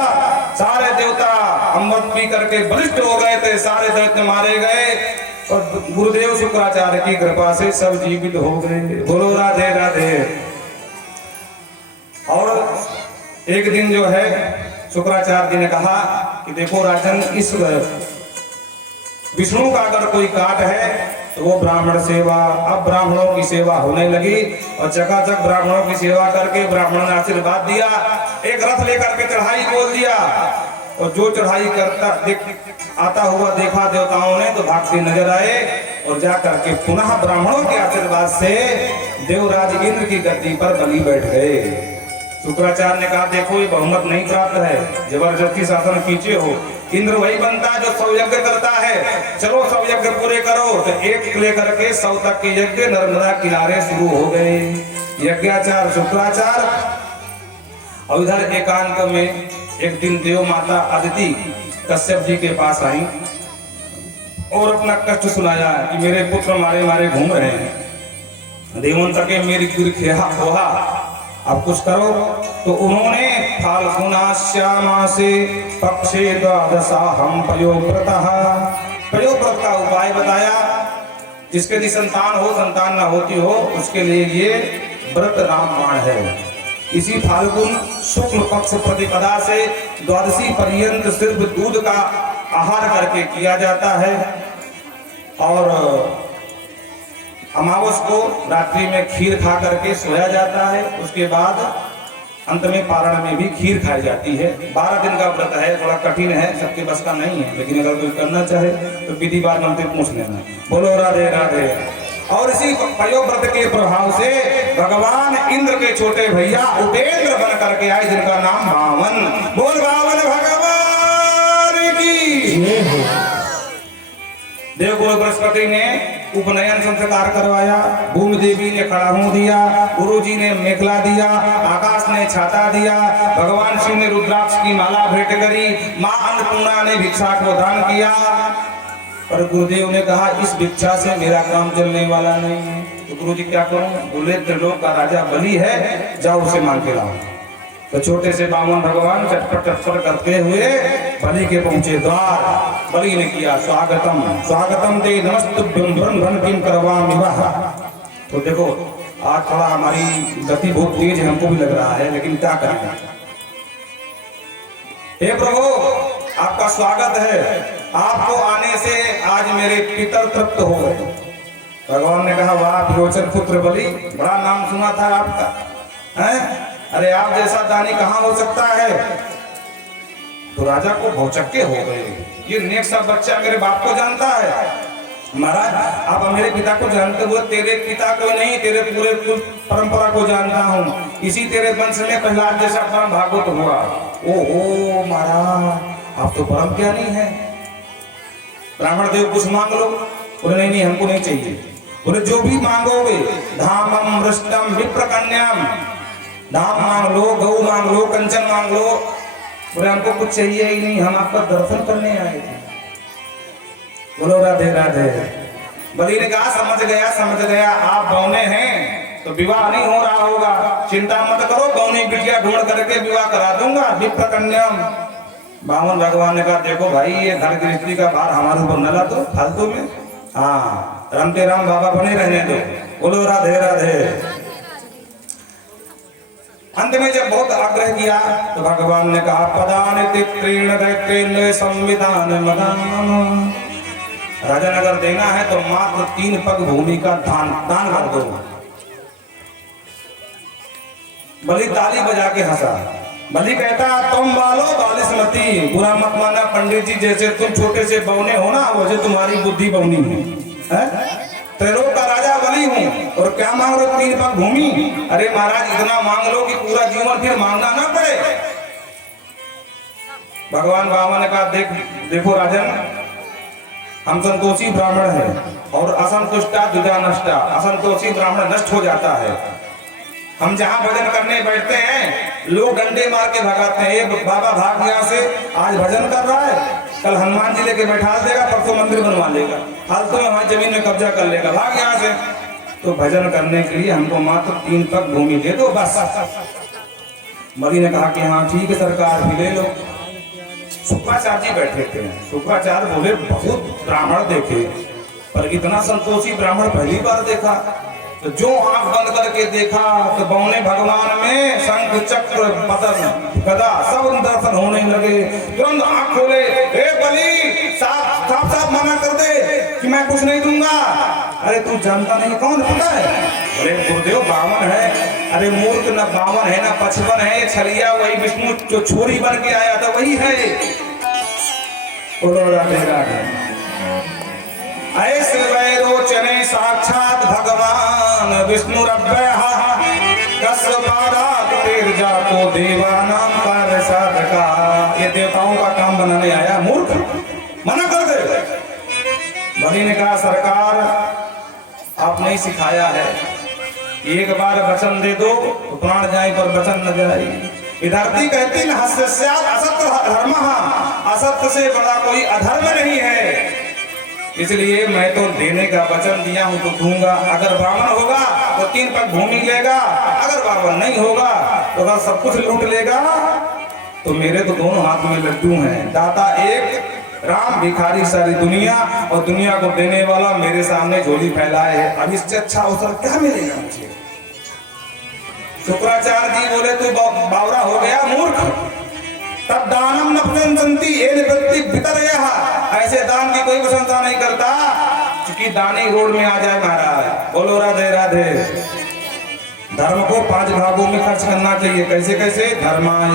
सारे देवता अमृत पी करके बलिष्ठ हो गए थे, सारे दैत्य मारे गए और गुरुदेव शुक्राचार्य की कृपा से सब जीवित हो गए। बोलो राधे राधे। और एक दिन जो है शुक्राचार्य जी ने कहा कि देखो राजन, इस विष्णु का अगर कोई काट है तो वो ब्राह्मण सेवा। अब ब्राह्मणों की सेवा होने लगी और चकाचक ब्राह्मणों की सेवा करके ब्राह्मणों ने आशीर्वाद दिया। एक रथ लेकर के चढ़ाई बोल दिया और जो चढ़ाई करता आता हुआ देखा देवताओं ने तो भागते नजर आए और जा करके पुनः ब्राह्मणों के आशीर्वाद से देवराज इंद्र की गद्दी पर बलि बैठ गए। शुक्राचार्य ने कहा देखो ये बहुमत नहीं प्राप्त है, जबरदस्ती शासन खींचे हो। इंद्र वही बनता है जो 100 यज्ञ करता है, चलो 100 यज्ञ पूरे करो। तो एक लेकर के 100 तक के यज्ञ नर्मदा किनारे शुरू हो गए। यज्ञाचार शुक्राचार। और इधर एकांत में एक दिन देव माता अदिति कश्यप जी के पास आई और अपना कष्ट सुनाया कि मेरे पुत्र मारे मारे घूम रहे हैं, देवंत के मेरी खेहा खोहा, अब कुछ करो। तो उन्होंने फाल्गुनाश्यामा से पक्षे द्वादशाहम पयोव्रतः, पयोव्रत का उपाय बताया। जिसके लिए संतान हो, संतान ना होती हो, उसके लिए ये व्रत रामबाण है। इसी फाल्गुन शुक्ल पक्ष प्रतिपदा से द्वादशी पर्यंत सिर्फ दूध का आहार करके किया जाता है और अमावस को रात्रि में खीर खा करके सोया जाता है। उसके बाद अंत में पारण में भी खीर खाई जाती है। 12 दिन का व्रत है, थोड़ा कठिन है, सबके बस का नहीं है, लेकिन अगर कोई करना चाहे तो विधि बात हमसे पूछ लेना। बोलो राधे राधे। और इसी पयोव्रत के प्रभाव से भगवान इंद्र के छोटे भैया उपेंद्र बन करके आए, जिनका नाम बावन। बोल बावन भगवान की। देवगुरु बृहस्पति ने उपनयन संस्कार करवाया, भूमि देवी ने खड़ाहू दिया, गुरु जी ने मेखला दिया, आकाश ने छाता दिया, भगवान शिव ने रुद्राक्ष की माला भेंट करी, मां अन्नपूर्णा ने भिक्षा को दान किया। पर गुरुदेव ने कहा इस भिक्षा से मेरा काम चलने वाला नहीं है। तो गुरु जी क्या करूं? बोले त्रिलोक का राजा बलि है, जाओ उसे मांग के लाओ। तो छोटे से बावन भगवान चटपट चटपट करते हुए बलि के पहुंचे द्वार। बलि ने किया स्वागतम स्वागतम ते नमस्तुभ्यं ब्रह्मन् किं करवामि वः। तो देखो आज थोड़ा हमारी गति बहुत तेज है, हमको भी लग रहा है, लेकिन क्या करें। हे प्रभु आपका स्वागत है, आपको आने से आज मेरे पितर तृप्त हो गए। भगवान ने कहा वाह विरोचन पुत्र बलि, बड़ा नाम सुना था आपका, हैं? अरे आप जैसा दानी कहाँ हो सकता है। तो राजा को भौचक्के हो गए, ये नेक सा बच्चा मेरे बाप को जानता है। महाराज आप मेरे पिता को जानते हुए तेरे पिता को नहीं, तेरे पूरे कुल परंपरा को जानता हूँ। इसी तेरे वंश में प्रहलाद जैसा परम भागवत हुआ। ओहो महाराज आप तो परम ज्ञानी है। ब्राह्मण देव कुछ मांग लो। बोले नहीं नहीं हमको नहीं चाहिए। बोले जो भी मांगोगे, धामम वृष्टम विप्रकन्याम, धाम मांग लो, गौ मांग लो, कंचन मांग लो। बोले हमको कुछ चाहिए ही नहीं, हम आपका दर्शन करने आए थे। बोलो राधे राधे। बलि ने कहा समझ गया आप बौने हैं तो विवाह नहीं हो रहा होगा, चिंता मत करो, बौनी बिटिया ढूंढ करके विवाह करा दूंगा। विप्रकन्याम बामन भगवान ने कहा देखो भाई ये घर गृहस्थी का भार हमारे ऊपर न ला दो फालतू में, हाँ रमते राम बाबा बने रहने दो। बोलो राधे राधे। अंत में जब बहुत आग्रह किया तो भगवान ने कहा पदान तित्रीण दैत्रेण संविधान मदान, राजन अगर देना है तो मात्र 3 पग भूमि का दान कर दो। बलि ताली बजा के हंसा। बलि कहता तुम बालो बालिस्मती, बुरा मत माना पंडित जी, जैसे तुम छोटे से बौने हो ना वैसे तुम्हारी बुद्धि बौनी है। त्रिलोक का राजा बलि हूँ और क्या मांग रहे हो 3 पग भूमि? अरे महाराज इतना मांग लो कि पूरा जीवन फिर मांगना ना पड़े। भगवान बाबा ने कहा देखो राजन, हम संतोषी ब्राह्मण हैं और असंतुष्टा दुजा नष्टा, असंतोषी ब्राह्मण नष्ट हो जाता है। हम जहाँ भजन करने बैठते हैं लोग डंडे मार के भगाते हैं, ये बाबा भाग यहाँ से, आज भजन कर रहा है कल हनुमान जी लेके बैठा देगा, परसों मंदिर बनवा लेगा, फालतू में हमारी जमीन में कब्जा कर लेगा, भाग यहाँ से। तो भजन करने के लिए हमको मात्र 3 पग भूमि दे दो बस। बलि ने कहा कि हाँ ठीक है सरकार, भी ले लो। शुक्राचार्य जी बैठे थे। शुक्राचार्य बोले बहुत ब्राह्मण देखे पर इतना संतोषी ब्राह्मण पहली बार देखा। तो जो आंख बंद करके देखा तो बौने भगवान में शंख चक्र पतन गदा सब दर्शन होने लगे। तुरंत आंख खोले, हे बलि साफ साफ मना कर दे कि मैं कुछ नहीं दूंगा। अरे तू जानता नहीं कौन पता है? अरे गुरुदेव बावन है। अरे मूर्ख न बावन है न 55 है, छलिया वही विष्णु जो छोरी बन के आया था वही है। बोलो राधे राधे। ऐसे वैरोचने साक्षात भगवान विष्णु को देवानाम कार्य साधका। ये देवताओं का काम बनाने आया, मूर्ख मना कर दे। बलि ने कहा सरकार आप नहीं सिखाया है, एक बार वचन दे दो तो प्राण जाए पर वचन न जाए। विद्यार्थी कहती न हस्यस्यात् असत्य धर्मः, असत्य से बड़ा कोई अधर्म नहीं है। इसलिए मैं तो देने का वचन दिया हूं तो दूंगा। अगर ब्राह्मण होगा तो 3 पग भूमि लेगा, अगर ब्राह्मण नहीं होगा तो अगर सब कुछ लूट लेगा। तो मेरे तो दोनों हाथ में लड्डू हैं, दाता एक, राम भिखारी सारी दुनिया, और दुनिया को देने वाला मेरे सामने झोली फैलाए है। अब इससे अच्छा अवसर क्या मिलेगा मुझे? शुक्राचार्य जी बोले तू बावरा हो गया मूर्ख। तब दानम न प्रशंसन्ति ये निवृत्ति भीतर यह, ऐसे दान की कोई प्रशंसा नहीं करता क्योंकि दानी रोड में आ जाए महाराज। बोलो राधे राधे। धर्म को 5 भागों में खर्च करना चाहिए। कैसे कैसे? धर्माय,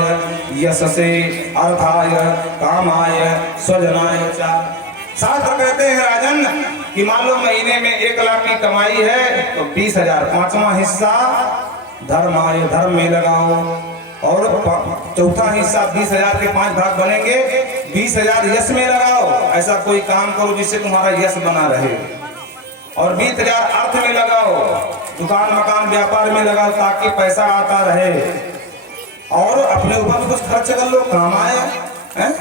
यशसे, अर्थाय, कामाय, स्वजनाय च। शास्त्र कहते हैं राजन कि मान लो महीने में 1 लाख की कमाई है तो 20,000 5वां हिस्सा धर्माय, धर्म में लगाओ, और चौथा हिस्सा 20,000 के 5 भाग बनेंगे, 20,000 यश में लगाओ। ऐसा कोई काम करो जिससे तुम्हारा यश बना रहे, और 20,000 अर्थ में लगाओ, दुकान मकान व्यापार में लगाओ ताकि पैसा आता रहे, और अपने ऊपर भी कुछ खर्च कर लो, कमाए हैं।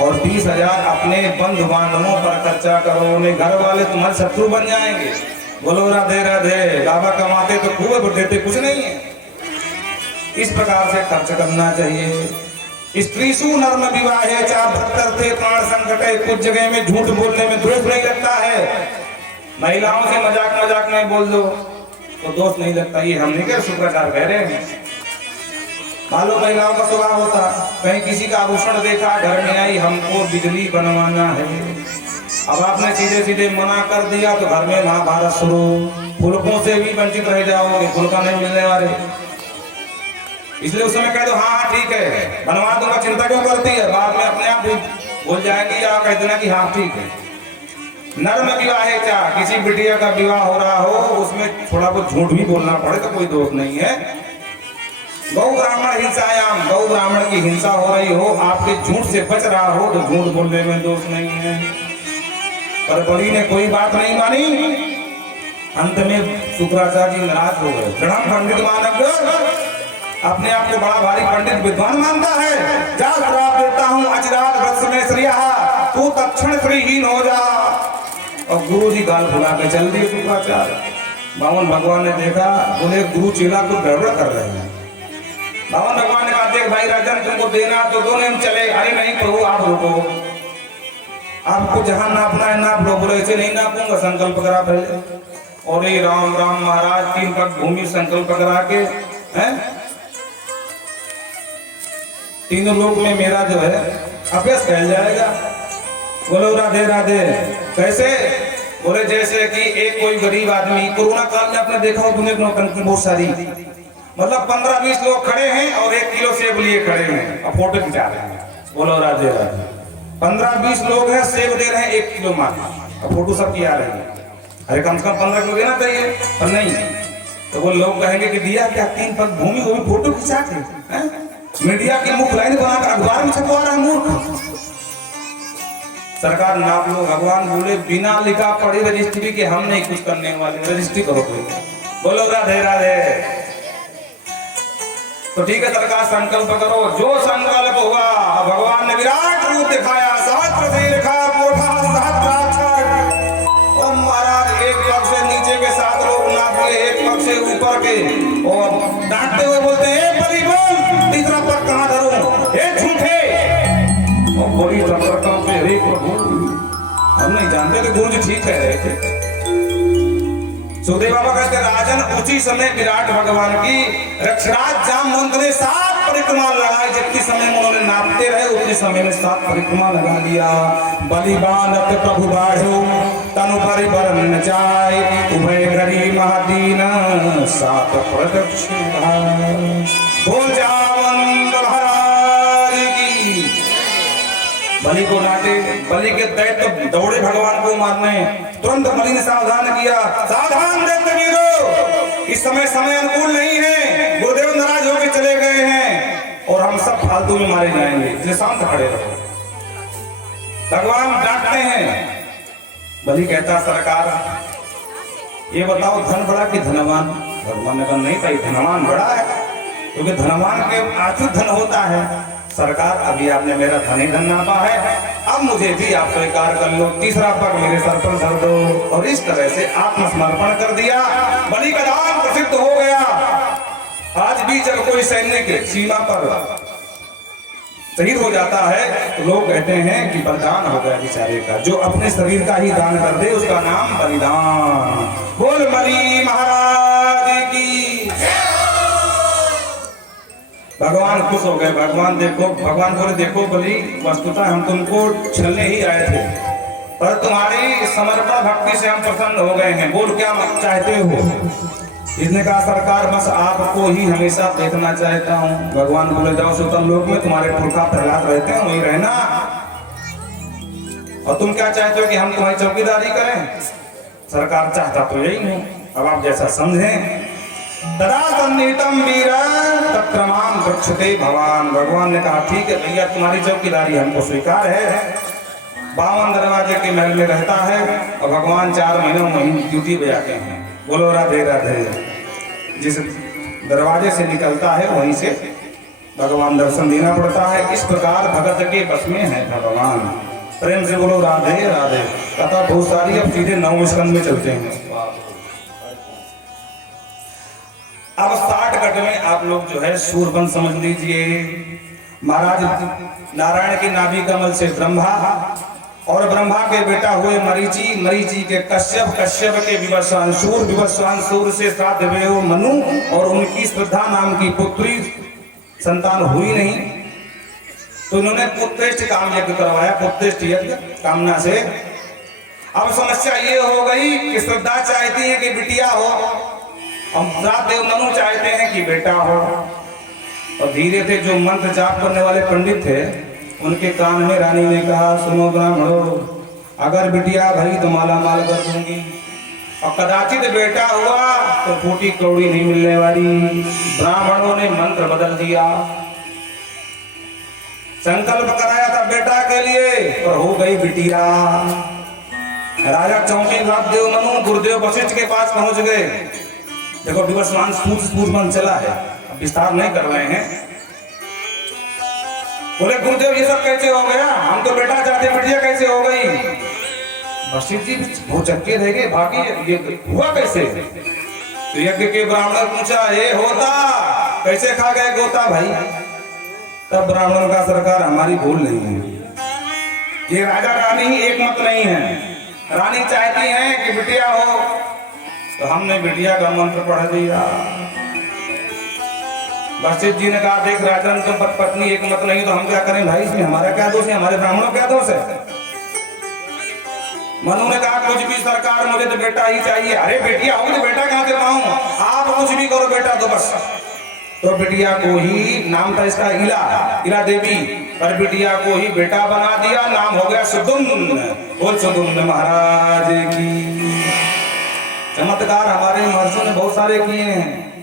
और 20,000 अपने बंधु बांधवों पर खर्चा करो, उन्हें घर वाले तुम्हारे शत्रु बन जाएंगे। बोलो राधे राधे। बाबा कमाते तो खूब, देते कुछ नहीं है। इस प्रकार से खर्च करना चाहिए। स्त्रीसु नर्म विवाहे चा भक्तर्थे प्राण संकटे। कुछ जगह में झूठ बोलने में दोष नहीं लगता है। महिलाओं से मजाक मजाक में बोल दो तो दोष नहीं लगता। ये हमने क्या शुक्राचार्य कह रहे हैं। मालूम महिलाओं का स्वभाव होता, कहीं किसी का आभूषण देखा, घर में आई हमको बिजली बनवाना है। अब आपने सीधे सीधे मना कर दिया तो घर में महाभारत शुरू। फुलकों से भी वंचित रह जाओगे, फुलका नहीं मिलने वाले। इसलिए उस समय कह दो हाँ हाँ ठीक है बनवा दूंगा, चिंता क्यों करती है? बाद में अपने आप भी बोल जाएगी या कह देना कि हाँ ठीक है। नर्म विवाह क्या, किसी बिटिया का विवाह हो रहा हो उसमें थोड़ा बहुत झूठ भी बोलना पड़े तो कोई दोष नहीं है। गौ ब्राह्मण हिंसायाम, गौ ब्राह्मण की हिंसा हो रही हो, आपके झूठ से बच रहा हो तो झूठ बोलने में दोष नहीं है। पर बलि ने कोई बात नहीं मानी। अंत में शुक्राचार्य जी नाराज हो गए। प्रणाम पंडित मानव अपने आप को बड़ा भारी पंडित विद्वान मानता है। जा श्राप देता हूँ अचिरात वत्स में श्रिया, तू तत्क्षण श्रीहीन हो जा। और गुरु जी गाल फुला के चल दिए शुक्राचार्य। बावन भगवान ने देखा, बोले गुरु चेला को गड़बड़ कर रहे हैं। बावन भगवान ने कहा देख कि भाई राजन तुमको देना तो दो, नहीं चले। अरे नहीं प्रभु आप रोको, आपको जहां नापना है नाप लो। बोले ऐसे नहीं नापूंगा, संकल्प करा पहले। और ये राम राम महाराज 3 पग भूमि संकल्प करा के हैं, तीनों लोग में मेरा जो है अभ्यास फैल जाएगा। बोलो राधे राधे। कैसे? बोले जैसे कि एक कोई गरीब आदमी, कोरोना काल में आपने देखा हो दुनिया में नौटंकी बहुत सारी, मतलब 15-20 लोग खड़े हैं और 1 किलो सेब लिए खड़े हैं और फोटो खिंचा रहे हैं। बोलो राधे राधे। 15-20 लोग हैं, सेब दे रहे हैं 1 किलो मात्र और फोटो सब किया रहे हैं। अरे कम से कम 15 किलो देना चाहिए, पर नहीं। तो वो लोग कहेंगे कि दिया क्या 3 पग भूमि, वो भी फोटो खिंचा के मीडिया की मुख्य लाइन बनाकर अखबार में छपवा रहा है मूर्ख। सरकार नाप लो। भगवान बोले बिना लिखा पढ़ी रजिस्ट्री के हम नहीं कुछ करने वाले, रजिस्ट्री करो। बोलो राधे राधे। तो ठीक है सरकार, संकल्प करो। जो संकल्प होगा, भगवान ने विराट रूप दिखाया, सहस्त्र से लिखा कोठा सहस्त्राक्षर। और महाराज एक पग से नीचे के 7 लोग नाप लिए, एक पग से ऊपर के, और डांटते हुए बोलते हैं बलि बोल, तीसरा पग कहां धरूं? हे झूठे। और बड़ी रकम पे रे प्रभु, हम नहीं जानते थे, गुरु जी ठीक कह रहे थे। सुखदेव बाबा कहते राजन उसी समय विराट भगवान की रक्षराज जामवंत ने 7 परिक्रमा लगाई। जितनी समय में उन्होंने नापते रहे उतने समय में 7 परिक्रमा लगा लिया। बलिबानत प्रभु बाढ़ो तनु परिबर न जाय, उभय घरी महादीन 7 प्रदक्षिणा। बोल जामवंत महाराज की। बलि को डांटे, बलि के दैत्य दौड़े भगवान को मारने। तुरंत बलि ने सावधान किया, सावधान दैत्य वीरों, इस समय समय अनुकूल नहीं है, गुरुदेव नाराज होकर चले गए हैं और हम सब फालतू में मारे जाएंगे, इसलिए शांत खड़े रहो। भगवान डांटते हैं। बलि कहता सरकार ये बताओ धन बड़ा कि धनवान? भगवान ने कहा नहीं भाई धनवान बड़ा है, क्योंकि धनवान के आचुत धन होता है। सरकार अभी आपने मेरा धन ही धन नापा है, अब मुझे भी आप स्वीकार कर लो, तीसरा पग मेरे सर पर धर दो। और इस तरह से आत्मसमर्पण कर दिया। बलि का दान प्रसिद्ध हो गया। आज भी जब कोई सैनिक सीमा पर शहीद हो जाता है तो लोग कहते हैं कि बलिदान हो गया बेचारे का। जो अपने शरीर का ही दान कर दे उसका नाम बलिदान। बोल बलि महाराज की। भगवान खुश हो गए। भगवान बोले देखो बलि, वस्तुतः हम तुमको छलने ही आए थे, पर तुम्हारी समर्पण भक्ति से हम प्रसन्न हो गए हैं। बोल क्या चाहते हो? इसने कहा सरकार बस आपको ही हमेशा देखना चाहता हूँ। भगवान बोले जाओ सुतल लोक में तुम्हारे पुरखा प्रहलाद रहते हैं, वहीं रहना। और तुम क्या चाहते हो कि हम तुम्हारी चौकीदारी करें? सरकार चाहता तो यही हूँ, अब आप जैसा समझें। तदा सन्निहितम वीरा तत्रमाम रक्षते भगवान। भगवान ने कहा ठीक है भैया तुम्हारी चौकीदारी हमको स्वीकार है। 52 दरवाजे के महल में रहता है और भगवान 4 महीनों में ड्यूटी बजाते हैं। बोलो राधे राधे। जिस दरवाजे से निकलता है वहीं से भगवान दर्शन देना पड़ता है। इस प्रकार भगत के बस में है भगवान। प्रेम से बोलो राधे राधे। कथा बहुत सारी, अब सीधे 9वें स्कंद में चलते हैं। अब 60 कट में आप लोग जो है सूरबन समझ लीजिए। महाराज नारायण की नाभि कमल से ब्रह्मा, और ब्रह्मा के बेटा हुए मरीचि, मरीचि के कश्यप, कश्यप के विवस्वांसूर, विवस्वांसूर से श्राद्ध हुए मनु, और उनकी श्रद्धा नाम की पुत्री संतान हुई नहीं, तो इन्होंने पुत्रेष्ठ काम यज्ञ करवाया। पुत्रेष्ठ यज्ञ कामना से। अब समस्या ये हो गई कि श्रद्धा चाहती है कि बिटिया हो, हम देव मनु चाहते हैं कि बेटा हो। और धीरे थे जो मंत्र जाप करने वाले पंडित थे, उनके कान में रानी ने कहा सुनो ब्राह्मणों, अगर बिटिया भई तो माला माल कर दूंगी, और कदाचित बेटा हुआ तो फूटी कौड़ी नहीं मिलने वाली। ब्राह्मणों ने मंत्र बदल दिया। संकल्प कराया था बेटा के लिए और हो गई बिटिया। राजा चौंके, देव मनु गुरुदेव वशिष्ठ के पास पहुंच गए। देखो विवस्वान सूझबूझ चला है, अब विस्तार नहीं कर रहे हैं। बोले गुरुदेव ये सब कैसे हो गया? हम तो बेटा चाहते, बिटिया कैसे हो गई? वशिष्ठ जी बहुत चक्के रह गए, बाकी ये हुआ कैसे? तो यज्ञ के ब्राह्मण पूछा ये होता कैसे खा गए गोता भाई? तब ब्राह्मण का सरकार हमारी भूल नहीं है। ये राजा रानी ही एक मत नहीं है। रानी चाहती है कि बिटिया हो, तो हमने बिटिया का मंत्र पढ़ दिया। वशिष्ठ जी ने कहा देख राजन, तुम पत्नी एक मत नहीं तो हम क्या करें भाई, इसमें हमारा क्या दोष है, हमारे ब्राह्मणों क्या दोष है। मनु ने कहा कुछ भी सरकार, मुझे तो बेटा ही चाहिए। अरे बेटिया होगी तो बेटा कहां से पाऊं, आप कुछ भी करो बेटा तो बस। तो बिटिया को ही, नाम था इसका इला देवी, पर बिटिया को ही बेटा बना दिया, नाम हो गया सुदुम्न। बोल सुदुम्न महाराज की। चमत्कार हमारे महर्षियों ने बहुत सारे किए हैं।